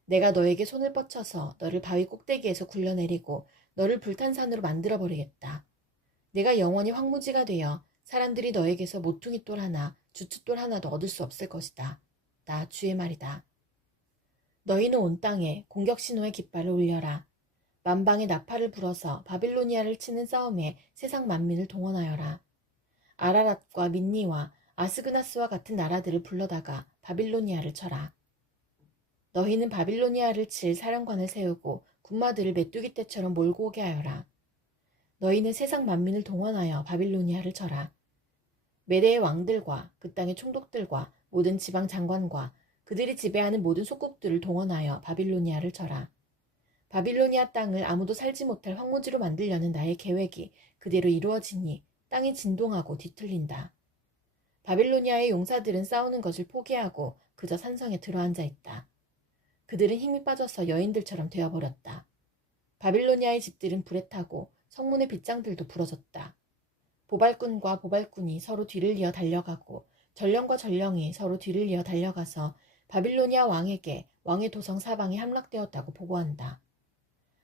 내가 너에게 손을 뻗쳐서 너를 바위 꼭대기에서 굴려내리고 너를 불탄 산으로 만들어버리겠다. 내가 영원히 황무지가 되어 사람들이 너에게서 모퉁이 돌 하나, 주춧돌 하나도 얻을 수 없을 것이다. 나 주의 말이다. 너희는 온 땅에 공격 신호의 깃발을 올려라. 만방의 나팔을 불어서 바빌로니아를 치는 싸움에 세상 만민을 동원하여라. 아라랏과 민니와 아스그나스와 같은 나라들을 불러다가 바빌로니아를 쳐라. 너희는 바빌로니아를 칠 사령관을 세우고 군마들을 메뚜기 떼처럼 몰고 오게 하여라. 너희는 세상 만민을 동원하여 바빌로니아를 쳐라. 메대의 왕들과 그 땅의 총독들과 모든 지방 장관과 그들이 지배하는 모든 속국들을 동원하여 바빌로니아를 쳐라. 바빌로니아 땅을 아무도 살지 못할 황무지로 만들려는 나의 계획이 그대로 이루어지니 땅이 진동하고 뒤틀린다. 바빌로니아의 용사들은 싸우는 것을 포기하고 그저 산성에 들어앉아 있다. 그들은 힘이 빠져서 여인들처럼 되어버렸다. 바빌로니아의 집들은 불에 타고 성문의 빗장들도 부러졌다. 보발꾼과 보발꾼이 서로 뒤를 이어 달려가고 전령과 전령이 서로 뒤를 이어 달려가서 바빌로니아 왕에게 왕의 도성 사방이 함락되었다고 보고한다.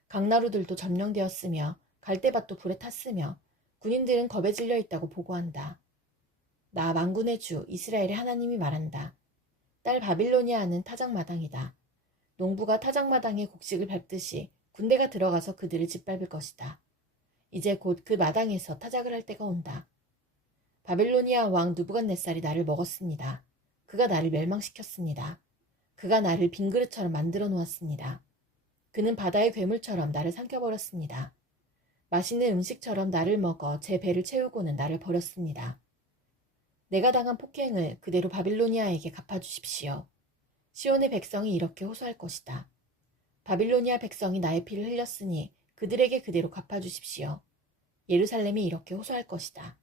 강나루들도 점령되었으며 갈대밭도 불에 탔으며 군인들은 겁에 질려 있다고 보고한다. 나 만군의 주 이스라엘의 하나님이 말한다. 딸 바빌로니아는 타작마당이다. 농부가 타작마당에 곡식을 밟듯이 군대가 들어가서 그들을 짓밟을 것이다. 이제 곧 그 마당에서 타작을 할 때가 온다. 바빌로니아 왕 느부갓네살이 나를 먹었습니다. 그가 나를 멸망시켰습니다. 그가 나를 빈 그릇처럼 만들어 놓았습니다. 그는 바다의 괴물처럼 나를 삼켜버렸습니다. 맛있는 음식처럼 나를 먹어 제 배를 채우고는 나를 버렸습니다. 내가 당한 폭행을 그대로 바빌로니아에게 갚아주십시오. 시온의 백성이 이렇게 호소할 것이다. 바빌로니아 백성이 나의 피를 흘렸으니 그들에게 그대로 갚아주십시오. 예루살렘이 이렇게 호소할 것이다.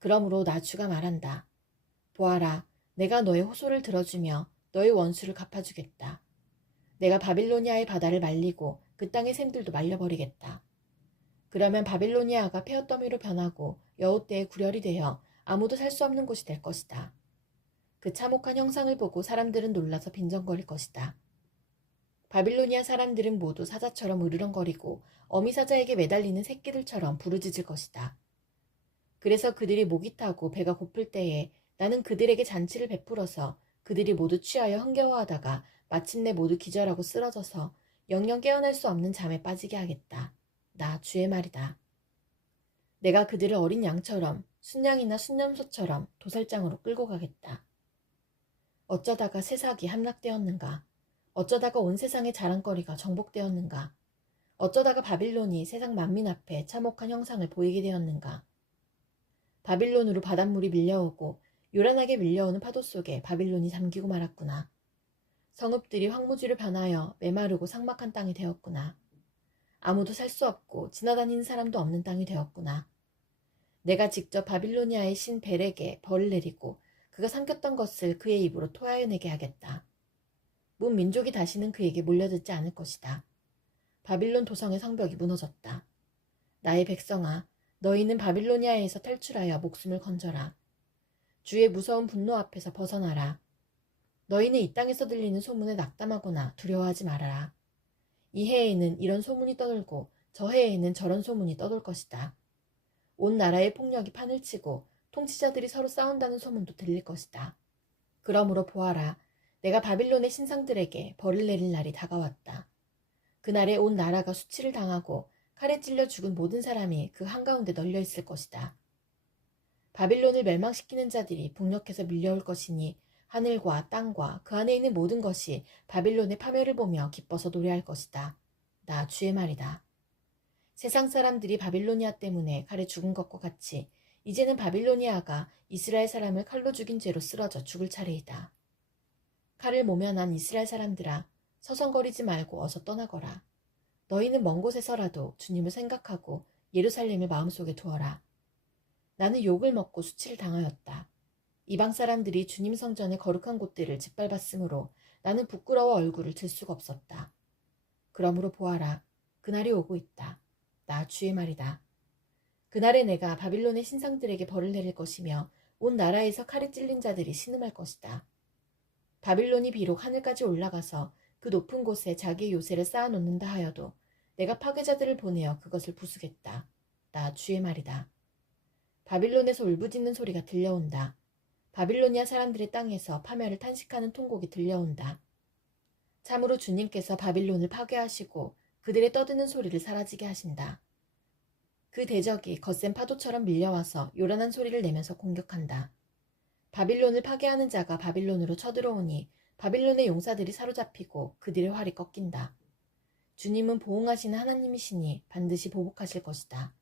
그러므로 나 주가 말한다. 보아라, 내가 너의 호소를 들어주며 너의 원수를 갚아주겠다. 내가 바빌로니아의 바다를 말리고 그 땅의 샘들도 말려버리겠다. 그러면 바빌로니아가 폐허더미로 변하고 여호대의 구렬이 되어 아무도 살 수 없는 곳이 될 것이다. 그 참혹한 형상을 보고 사람들은 놀라서 빈정거릴 것이다. 바빌로니아 사람들은 모두 사자처럼 으르렁거리고 어미사자에게 매달리는 새끼들처럼 부르짖을 것이다. 그래서 그들이 목이 타고 배가 고플 때에 나는 그들에게 잔치를 베풀어서 그들이 모두 취하여 흥겨워하다가 마침내 모두 기절하고 쓰러져서 영영 깨어날 수 없는 잠에 빠지게 하겠다. 나 주의 말이다. 내가 그들을 어린 양처럼 순양이나 순념소처럼 도살장으로 끌고 가겠다. 어쩌다가 세상이 함락되었는가? 어쩌다가 온 세상의 자랑거리가 정복되었는가? 어쩌다가 바빌론이 세상 만민 앞에 참혹한 형상을 보이게 되었는가? 바빌론으로 바닷물이 밀려오고 요란하게 밀려오는 파도 속에 바빌론이 잠기고 말았구나. 성읍들이 황무지로 변하여 메마르고 삭막한 땅이 되었구나. 아무도 살 수 없고 지나다니는 사람도 없는 땅이 되었구나. 내가 직접 바빌로니아의 신 벨에게 벌을 내리고 그가 삼켰던 것을 그의 입으로 토하여내게 하겠다. 문 민족이 다시는 그에게 몰려들지 않을 것이다. 바빌론 도성의 성벽이 무너졌다. 나의 백성아, 너희는 바빌로니아에서 탈출하여 목숨을 건져라. 주의 무서운 분노 앞에서 벗어나라. 너희는 이 땅에서 들리는 소문에 낙담하거나 두려워하지 말아라. 이 해에는 이런 소문이 떠돌고 저 해에는 저런 소문이 떠돌 것이다. 온 나라의 폭력이 판을 치고 통치자들이 서로 싸운다는 소문도 들릴 것이다. 그러므로 보아라, 내가 바빌론의 신상들에게 벌을 내릴 날이 다가왔다. 그날에 온 나라가 수치를 당하고 칼에 찔려 죽은 모든 사람이 그 한가운데 널려 있을 것이다. 바빌론을 멸망시키는 자들이 북녘에서 밀려올 것이니 하늘과 땅과 그 안에 있는 모든 것이 바빌론의 파멸을 보며 기뻐서 노래할 것이다. 나 주의 말이다. 세상 사람들이 바빌로니아 때문에 칼에 죽은 것과 같이 이제는 바빌로니아가 이스라엘 사람을 칼로 죽인 죄로 쓰러져 죽을 차례이다. 칼을 모면한 이스라엘 사람들아, 서성거리지 말고 어서 떠나거라. 너희는 먼 곳에서라도 주님을 생각하고 예루살렘을 마음속에 두어라. 나는 욕을 먹고 수치를 당하였다. 이방 사람들이 주님 성전의 거룩한 곳들을 짓밟았으므로 나는 부끄러워 얼굴을 들 수가 없었다. 그러므로 보아라, 그날이 오고 있다. 나 주의 말이다. 그날에 내가 바빌론의 신상들에게 벌을 내릴 것이며 온 나라에서 칼에 찔린 자들이 신음할 것이다. 바빌론이 비록 하늘까지 올라가서 그 높은 곳에 자기의 요새를 쌓아놓는다 하여도 내가 파괴자들을 보내어 그것을 부수겠다. 나 주의 말이다. 바빌론에서 울부짖는 소리가 들려온다. 바빌로니아 사람들의 땅에서 파멸을 탄식하는 통곡이 들려온다. 참으로 주님께서 바빌론을 파괴하시고 그들의 떠드는 소리를 사라지게 하신다. 그 대적이 거센 파도처럼 밀려와서 요란한 소리를 내면서 공격한다. 바빌론을 파괴하는 자가 바빌론으로 쳐들어오니 바빌론의 용사들이 사로잡히고 그들의 활이 꺾인다. 주님은 보응하시는 하나님이시니 반드시 보복하실 것이다.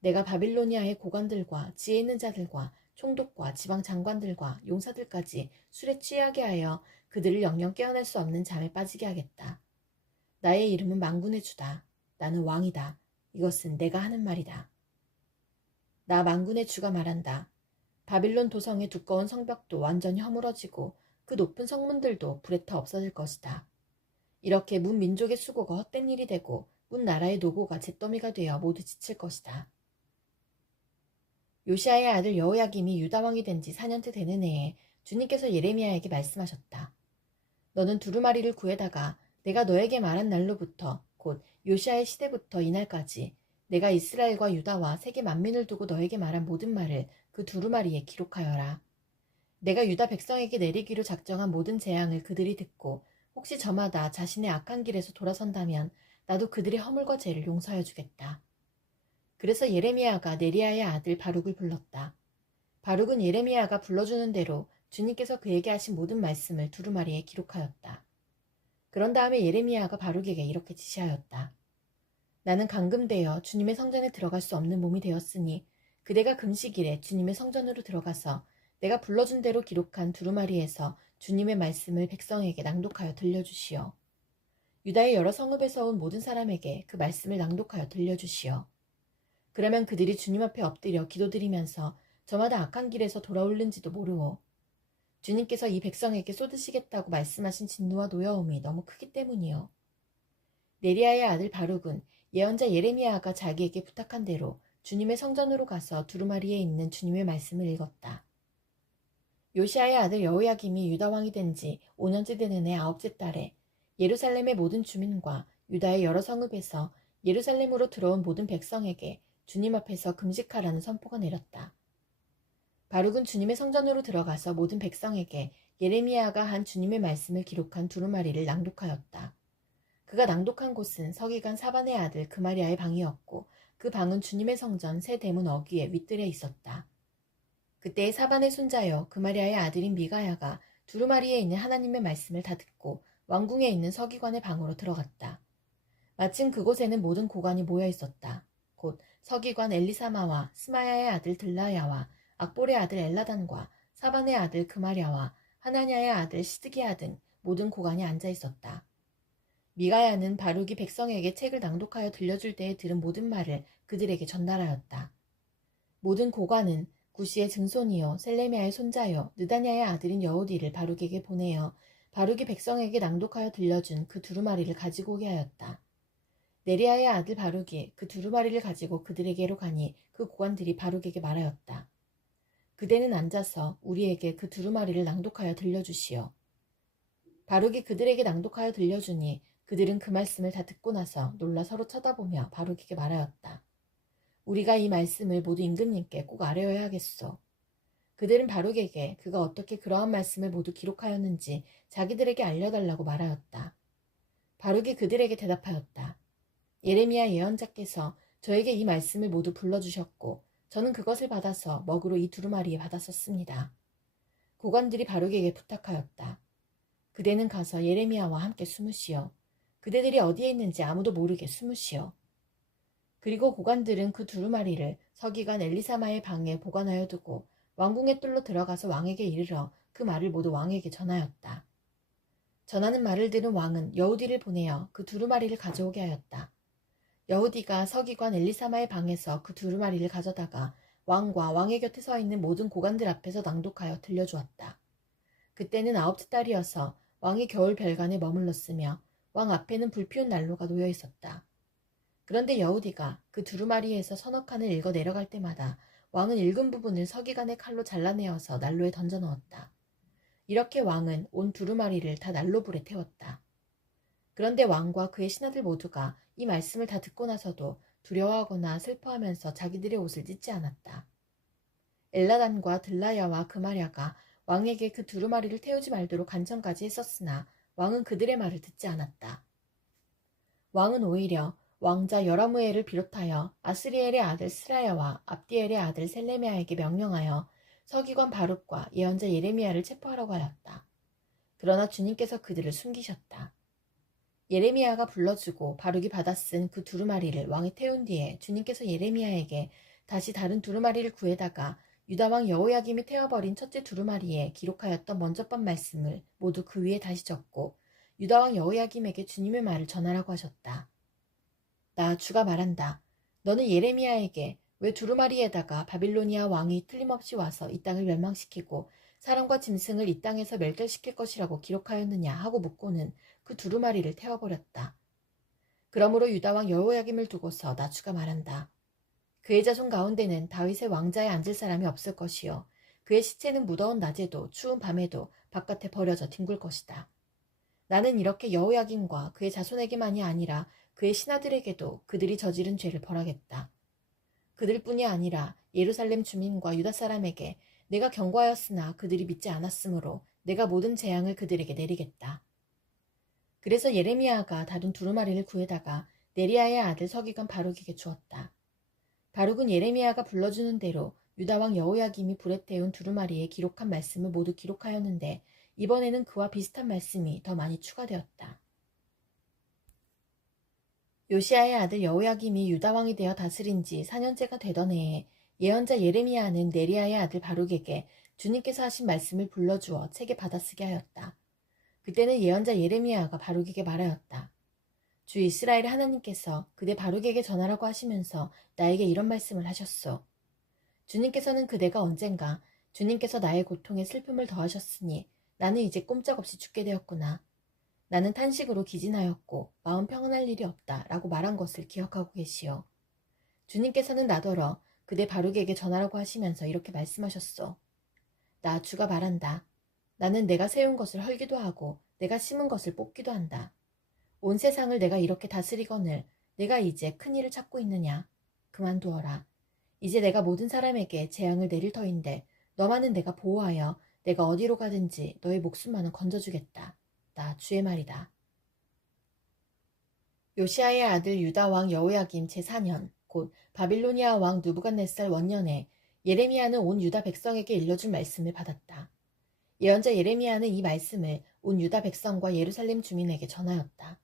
내가 바빌로니아의 고관들과 지혜 있는 자들과 총독과 지방 장관들과 용사들까지 술에 취하게 하여 그들을 영영 깨어날 수 없는 잠에 빠지게 하겠다. 나의 이름은 만군의 주다. 나는 왕이다. 이것은 내가 하는 말이다. 나 만군의 주가 말한다. 바빌론 도성의 두꺼운 성벽도 완전히 허물어지고 그 높은 성문들도 불에 타 없어질 것이다. 이렇게 문 민족의 수고가 헛된 일이 되고 문 나라의 노고가 잿더미가 되어 모두 지칠 것이다. 요시야의 아들 여호야김이 유다 왕이 된 지 4년째 되는 해에 주님께서 예레미야에게 말씀하셨다. 너는 두루마리를 구해다가 내가 너에게 말한 날로부터 곧 요시야의 시대부터 이날까지 내가 이스라엘과 유다와 세계 만민을 두고 너에게 말한 모든 말을 그 두루마리에 기록하여라. 내가 유다 백성에게 내리기로 작정한 모든 재앙을 그들이 듣고 혹시 저마다 자신의 악한 길에서 돌아선다면 나도 그들의 허물과 죄를 용서하여 주겠다. 그래서 예레미야가 네리야의 아들 바룩을 불렀다. 바룩은 예레미야가 불러주는 대로 주님께서 그에게 하신 모든 말씀을 두루마리에 기록하였다. 그런 다음에 예레미야가 바룩에게 이렇게 지시하였다. 나는 감금되어 주님의 성전에 들어갈 수 없는 몸이 되었으니 그대가 금식일에 주님의 성전으로 들어가서 내가 불러준 대로 기록한 두루마리에서 주님의 말씀을 백성에게 낭독하여 들려주시오. 유다의 여러 성읍에서 온 모든 사람에게 그 말씀을 낭독하여 들려주시오. 그러면 그들이 주님 앞에 엎드려 기도드리면서 저마다 악한 길에서 돌아올는지도 모르오. 주님께서 이 백성에게 쏟으시겠다고 말씀하신 진노와 노여움이 너무 크기 때문이요. 네리야의 아들 바룩은 예언자 예레미야가 자기에게 부탁한 대로 주님의 성전으로 가서 두루마리에 있는 주님의 말씀을 읽었다. 요시야의 아들 여호야김이 유다 왕이 된 지 5년째 되는 해 9째 달에 예루살렘의 모든 주민과 유다의 여러 성읍에서 예루살렘으로 들어온 모든 백성에게 주님 앞에서 금식하라는 선포가 내렸다. 바룩은 주님의 성전으로 들어가서 모든 백성에게 예레미야가 한 주님의 말씀을 기록한 두루마리를 낭독하였다. 그가 낭독한 곳은 서기관 사반의 아들 그마리아의 방이었고 그 방은 주님의 성전 세 대문 어귀에 윗뜰에 있었다. 그때의 사반의 손자여 그마리아의 아들인 미가야가 두루마리에 있는 하나님의 말씀을 다 듣고 왕궁에 있는 서기관의 방으로 들어갔다. 마침 그곳에는 모든 고관이 모여 있었다. 곧 서기관 엘리사마와 스마야의 아들 들라야와 악볼의 아들 엘라단과 사반의 아들 그마랴와 하나냐의 아들 시드기야 등 모든 고관이 앉아 있었다. 미가야는 바룩이 백성에게 책을 낭독하여 들려줄 때에 들은 모든 말을 그들에게 전달하였다. 모든 고관은 구시의 증손이요 셀레미야의 손자요 느다냐의 아들인 여호디를 바룩에게 보내어 바룩이 백성에게 낭독하여 들려준 그 두루마리를 가지고 오게 하였다. 네리야의 아들 바룩이 그 두루마리를 가지고 그들에게로 가니 그 고관들이 바룩에게 말하였다. 그대는 앉아서 우리에게 그 두루마리를 낭독하여 들려주시오. 바룩이 그들에게 낭독하여 들려주니 그들은 그 말씀을 다 듣고 나서 놀라 서로 쳐다보며 바룩에게 말하였다. 우리가 이 말씀을 모두 임금님께 꼭 아뢰어야 하겠소. 그들은 바룩에게 그가 어떻게 그러한 말씀을 모두 기록하였는지 자기들에게 알려달라고 말하였다. 바룩이 그들에게 대답하였다. 예레미야 예언자께서 저에게 이 말씀을 모두 불러주셨고 저는 그것을 받아서 먹으로 이 두루마리에 받았었습니다. 고관들이 바룩에게 부탁하였다. 그대는 가서 예레미야와 함께 숨으시오. 그대들이 어디에 있는지 아무도 모르게 숨으시오. 그리고 고관들은 그 두루마리를 서기관 엘리사마의 방에 보관하여 두고 왕궁의 뜰로 들어가서 왕에게 이르러 그 말을 모두 왕에게 전하였다. 전하는 말을 들은 왕은 여우디를 보내어 그 두루마리를 가져오게 하였다. 여우디가 서기관 엘리사마의 방에서 그 두루마리를 가져다가 왕과 왕의 곁에 서 있는 모든 고관들 앞에서 낭독하여 들려주었다. 그때는 9째 달이어서 왕이 겨울 별관에 머물렀으며 왕 앞에는 불피운 난로가 놓여 있었다. 그런데 여우디가 그 두루마리에서 서너 칸을 읽어 내려갈 때마다 왕은 읽은 부분을 서기관의 칼로 잘라내어서 난로에 던져 넣었다. 이렇게 왕은 온 두루마리를 다 난로불에 태웠다. 그런데 왕과 그의 신하들 모두가 이 말씀을 다 듣고 나서도 두려워하거나 슬퍼하면서 자기들의 옷을 찢지 않았다. 엘라단과 들라야와 그마랴가 왕에게 그 두루마리를 태우지 말도록 간청까지 했었으나 왕은 그들의 말을 듣지 않았다. 왕은 오히려 왕자 여라무엘을 비롯하여 아스리엘의 아들 스라야와 압디엘의 아들 셀레미야에게 명령하여 서기관 바룩과 예언자 예레미야를 체포하라고 하였다. 그러나 주님께서 그들을 숨기셨다. 예레미야가 불러주고 바룩이 받아 쓴 그 두루마리를 왕이 태운 뒤에 주님께서 예레미야에게 다시 다른 두루마리를 구해다가 유다왕 여호야김이 태워버린 첫째 두루마리에 기록하였던 먼저 번 말씀을 모두 그 위에 다시 적고 유다왕 여호야김에게 주님의 말을 전하라고 하셨다. 나 주가 말한다. 너는 예레미야에게 왜 두루마리에다가 바빌로니아 왕이 틀림없이 와서 이 땅을 멸망시키고 사람과 짐승을 이 땅에서 멸절시킬 것이라고 기록하였느냐 하고 묻고는 그 두루마리를 태워버렸다. 그러므로 유다왕 여호야김을 두고서 나주가 말한다. 그의 자손 가운데는 다윗의 왕자에 앉을 사람이 없을 것이요 그의 시체는 무더운 낮에도 추운 밤에도 바깥에 버려져 뒹굴 것이다. 나는 이렇게 여호야김과 그의 자손에게만이 아니라 그의 신하들에게도 그들이 저지른 죄를 벌하겠다. 그들뿐이 아니라 예루살렘 주민과 유다 사람에게 내가 경고하였으나 그들이 믿지 않았으므로 내가 모든 재앙을 그들에게 내리겠다. 그래서 예레미야가 다룬 두루마리를 구해다가 네리야의 아들 서기관 바룩에게 주었다. 바룩은 예레미야가 불러주는 대로 유다왕 여호야김이 불에 태운 두루마리에 기록한 말씀을 모두 기록하였는데 이번에는 그와 비슷한 말씀이 더 많이 추가되었다. 요시야의 아들 여호야김이 유다왕이 되어 다스린 지 4년째가 되던 해에 예언자 예레미야는 네리야의 아들 바룩에게 주님께서 하신 말씀을 불러주어 책에 받아쓰게 하였다. 그때는 예언자 예레미야가 바룩에게 말하였다. 주 이스라엘의 하나님께서 그대 바룩에게 전하라고 하시면서 나에게 이런 말씀을 하셨소. 주님께서는 그대가 언젠가 주님께서 나의 고통에 슬픔을 더하셨으니 나는 이제 꼼짝없이 죽게 되었구나. 나는 탄식으로 기진하였고 마음 평안할 일이 없다 라고 말한 것을 기억하고 계시오. 주님께서는 나더러 그대 바룩에게 전하라고 하시면서 이렇게 말씀하셨소. 나 주가 말한다. 나는 내가 세운 것을 헐기도 하고 내가 심은 것을 뽑기도 한다. 온 세상을 내가 이렇게 다스리거늘 내가 이제 큰 일을 찾고 있느냐. 그만두어라. 이제 내가 모든 사람에게 재앙을 내릴 터인데 너만은 내가 보호하여 내가 어디로 가든지 너의 목숨만은 건져주겠다. 나 주의 말이다. 요시야의 아들 유다왕 여호야김 제4년 곧 바빌로니아 왕 느부갓네살 원년에 예레미야는 온 유다 백성에게 일러줄 말씀을 받았다. 예언자 예레미야는 이 말씀을 온 유다 백성과 예루살렘 주민에게 전하였다.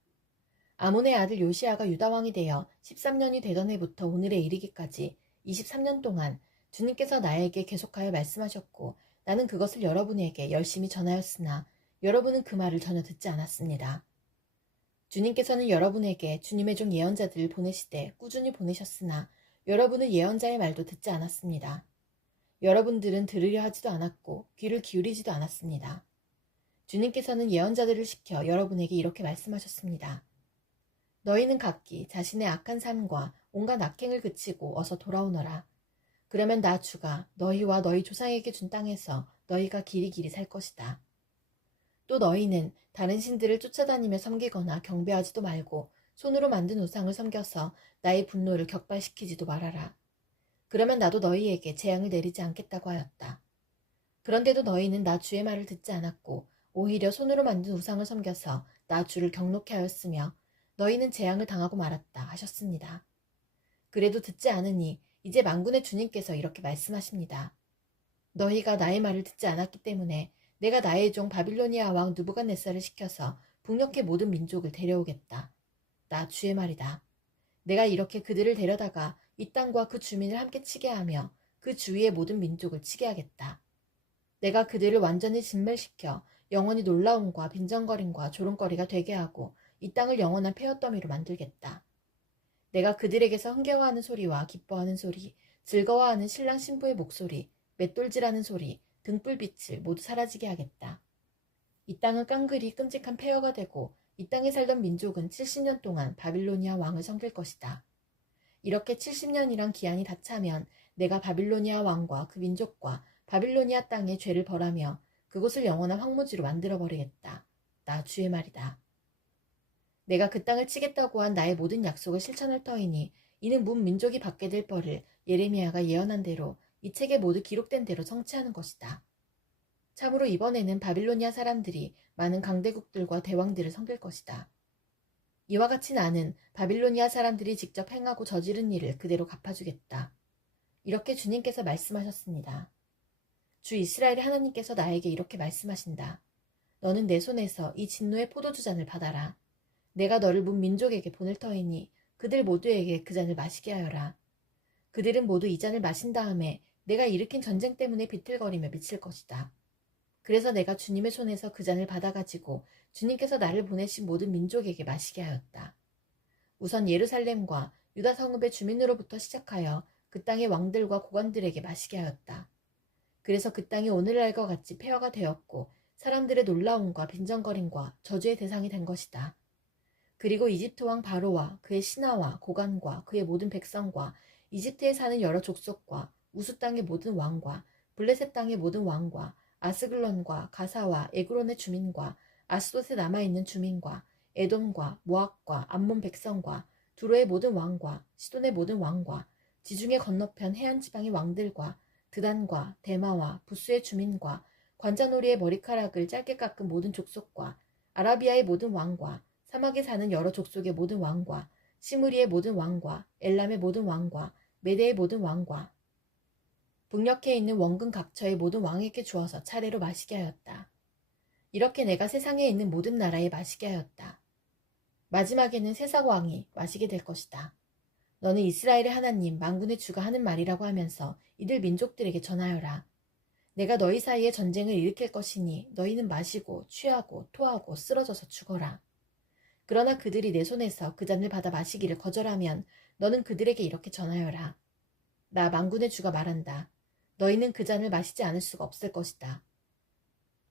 아몬의 아들 요시야가 유다왕이 되어 13년이 되던 해부터 오늘에 이르기까지 23년 동안 주님께서 나에게 계속하여 말씀하셨고 나는 그것을 여러분에게 열심히 전하였으나 여러분은 그 말을 전혀 듣지 않았습니다. 주님께서는 여러분에게 주님의 종 예언자들을 보내시되 꾸준히 보내셨으나 여러분은 예언자의 말도 듣지 않았습니다. 여러분들은 들으려 하지도 않았고 귀를 기울이지도 않았습니다. 주님께서는 예언자들을 시켜 여러분에게 이렇게 말씀하셨습니다. 너희는 각기 자신의 악한 삶과 온갖 악행을 그치고 어서 돌아오너라. 그러면 나 주가 너희와 너희 조상에게 준 땅에서 너희가 길이길이 살 것이다. 또 너희는 다른 신들을 쫓아다니며 섬기거나 경배하지도 말고 손으로 만든 우상을 섬겨서 나의 분노를 격발시키지도 말아라. 그러면 나도 너희에게 재앙을 내리지 않겠다고 하였다. 그런데도 너희는 나 주의 말을 듣지 않았고 오히려 손으로 만든 우상을 섬겨서 나 주를 경록해 하였으며 너희는 재앙을 당하고 말았다 하셨습니다. 그래도 듣지 않으니 이제 만군의 주님께서 이렇게 말씀하십니다. 너희가 나의 말을 듣지 않았기 때문에 내가 나의 종 바빌로니아 왕 느부갓네살을 시켜서 북녘의 모든 민족을 데려오겠다. 나 주의 말이다. 내가 이렇게 그들을 데려다가 이 땅과 그 주민을 함께 치게 하며 그 주위의 모든 민족을 치게 하겠다. 내가 그들을 완전히 진멸시켜 영원히 놀라움과 빈정거림과 조롱거리가 되게 하고 이 땅을 영원한 폐허더미로 만들겠다. 내가 그들에게서 흥겨워하는 소리와 기뻐하는 소리, 즐거워하는 신랑 신부의 목소리, 맷돌질하는 소리, 등불빛을 모두 사라지게 하겠다. 이 땅은 깡그리 끔찍한 폐허가 되고 이 땅에 살던 민족은 70년 동안 바빌로니아 왕을 섬길 것이다. 이렇게 70년이란 기한이 다 차면 내가 바빌로니아 왕과 그 민족과 바빌로니아 땅에 죄를 벌하며 그곳을 영원한 황무지로 만들어버리겠다. 나 주의 말이다. 내가 그 땅을 치겠다고 한 나의 모든 약속을 실천할 터이니 이는 문 민족이 받게 될 벌을 예레미야가 예언한 대로 이 책에 모두 기록된 대로 성취하는 것이다. 참으로 이번에는 바빌로니아 사람들이 많은 강대국들과 대왕들을 섬길 것이다. 이와 같이 나는 바빌로니아 사람들이 직접 행하고 저지른 일을 그대로 갚아주겠다. 이렇게 주님께서 말씀하셨습니다. 주 이스라엘의 하나님께서 나에게 이렇게 말씀하신다. 너는 내 손에서 이 진노의 포도주 잔을 받아라. 내가 너를 문 민족에게 보낼 터이니 그들 모두에게 그 잔을 마시게 하여라. 그들은 모두 이 잔을 마신 다음에 내가 일으킨 전쟁 때문에 비틀거리며 미칠 것이다. 그래서 내가 주님의 손에서 그 잔을 받아가지고 주님께서 나를 보내신 모든 민족에게 마시게 하였다. 우선 예루살렘과 유다 성읍의 주민으로부터 시작하여 그 땅의 왕들과 고관들에게 마시게 하였다. 그래서 그 땅이 오늘날과 같이 폐허가 되었고 사람들의 놀라움과 빈정거림과 저주의 대상이 된 것이다. 그리고 이집트 왕 바로와 그의 신하와 고관과 그의 모든 백성과 이집트에 사는 여러 족속과 우수 땅의 모든 왕과 블레셋 땅의 모든 왕과 아스글론과 가사와 에그론의 주민과 아스돗에 남아있는 주민과 에돔과 모압과 암몬 백성과 두로의 모든 왕과 시돈의 모든 왕과 지중해 건너편 해안 지방의 왕들과 드단과 데마와 부스의 주민과 관자놀이의 머리카락을 짧게 깎은 모든 족속과 아라비아의 모든 왕과 사막에 사는 여러 족속의 모든 왕과 시무리의 모든 왕과 엘람의 모든 왕과 메대의 모든 왕과 북녘에 있는 원근 각처의 모든 왕에게 주어서 차례로 마시게 하였다. 이렇게 내가 세상에 있는 모든 나라에 마시게 하였다. 마지막에는 세상 왕이 마시게 될 것이다. 너는 이스라엘의 하나님 만군의 주가 하는 말이라고 하면서 이들 민족들에게 전하여라. 내가 너희 사이에 전쟁을 일으킬 것이니 너희는 마시고 취하고 토하고 쓰러져서 죽어라. 그러나 그들이 내 손에서 그 잔을 받아 마시기를 거절하면 너는 그들에게 이렇게 전하여라. 나 만군의 주가 말한다. 너희는 그 잔을 마시지 않을 수가 없을 것이다.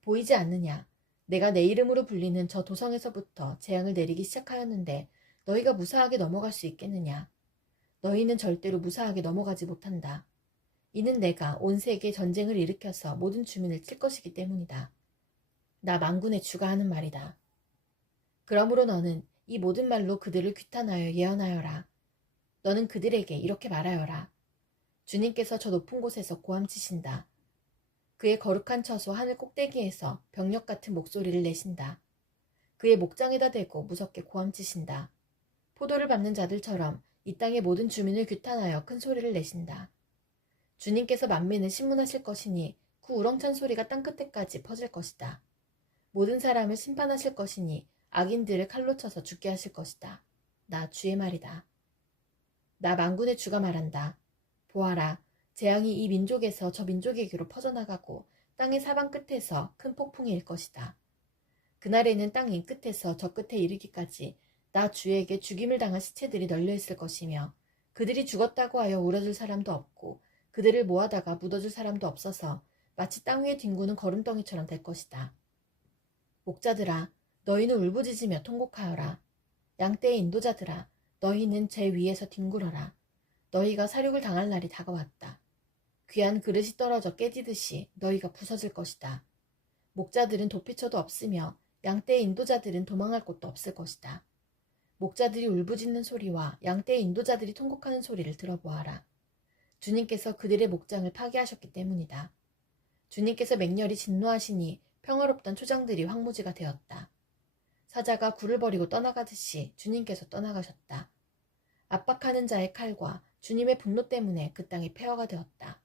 보이지 않느냐? 내가 내 이름으로 불리는 저 도성에서부터 재앙을 내리기 시작하였는데 너희가 무사하게 넘어갈 수 있겠느냐? 너희는 절대로 무사하게 넘어가지 못한다. 이는 내가 온 세계에 전쟁을 일으켜서 모든 주민을 칠 것이기 때문이다. 나 만군의 주가 하는 말이다. 그러므로 너는 이 모든 말로 그들을 규탄하여 예언하여라. 너는 그들에게 이렇게 말하여라. 주님께서 저 높은 곳에서 고함치신다. 그의 거룩한 처소 하늘 꼭대기에서 병력 같은 목소리를 내신다. 그의 목장에다 대고 무섭게 고함치신다. 포도를 밟는 자들처럼 이 땅의 모든 주민을 규탄하여 큰 소리를 내신다. 주님께서 만민을 신문하실 것이니 그 우렁찬 소리가 땅끝에까지 퍼질 것이다. 모든 사람을 심판하실 것이니 악인들을 칼로 쳐서 죽게 하실 것이다. 나 주의 말이다. 나 만군의 주가 말한다. 보아라, 재앙이 이 민족에서 저 민족에게로 퍼져나가고 땅의 사방 끝에서 큰 폭풍이 일 것이다. 그날에는 땅 이 끝에서 저 끝에 이르기까지 나 주에게 죽임을 당한 시체들이 널려있을 것이며 그들이 죽었다고 하여 울어줄 사람도 없고 그들을 모아다가 묻어줄 사람도 없어서 마치 땅 위에 뒹구는 거름덩이처럼 될 것이다. 목자들아, 너희는 울부짖으며 통곡하여라. 양떼의 인도자들아, 너희는 제 위에서 뒹굴어라. 너희가 사륙을 당할 날이 다가왔다. 귀한 그릇이 떨어져 깨지듯이 너희가 부서질 것이다. 목자들은 도피처도 없으며 양떼의 인도자들은 도망할 곳도 없을 것이다. 목자들이 울부짖는 소리와 양떼의 인도자들이 통곡하는 소리를 들어보아라. 주님께서 그들의 목장을 파괴하셨기 때문이다. 주님께서 맹렬히 진노하시니 평화롭던 초장들이 황무지가 되었다. 사자가 굴을 버리고 떠나가듯이 주님께서 떠나가셨다. 압박하는 자의 칼과 주님의 분노 때문에 그 땅이 폐허가 되었다.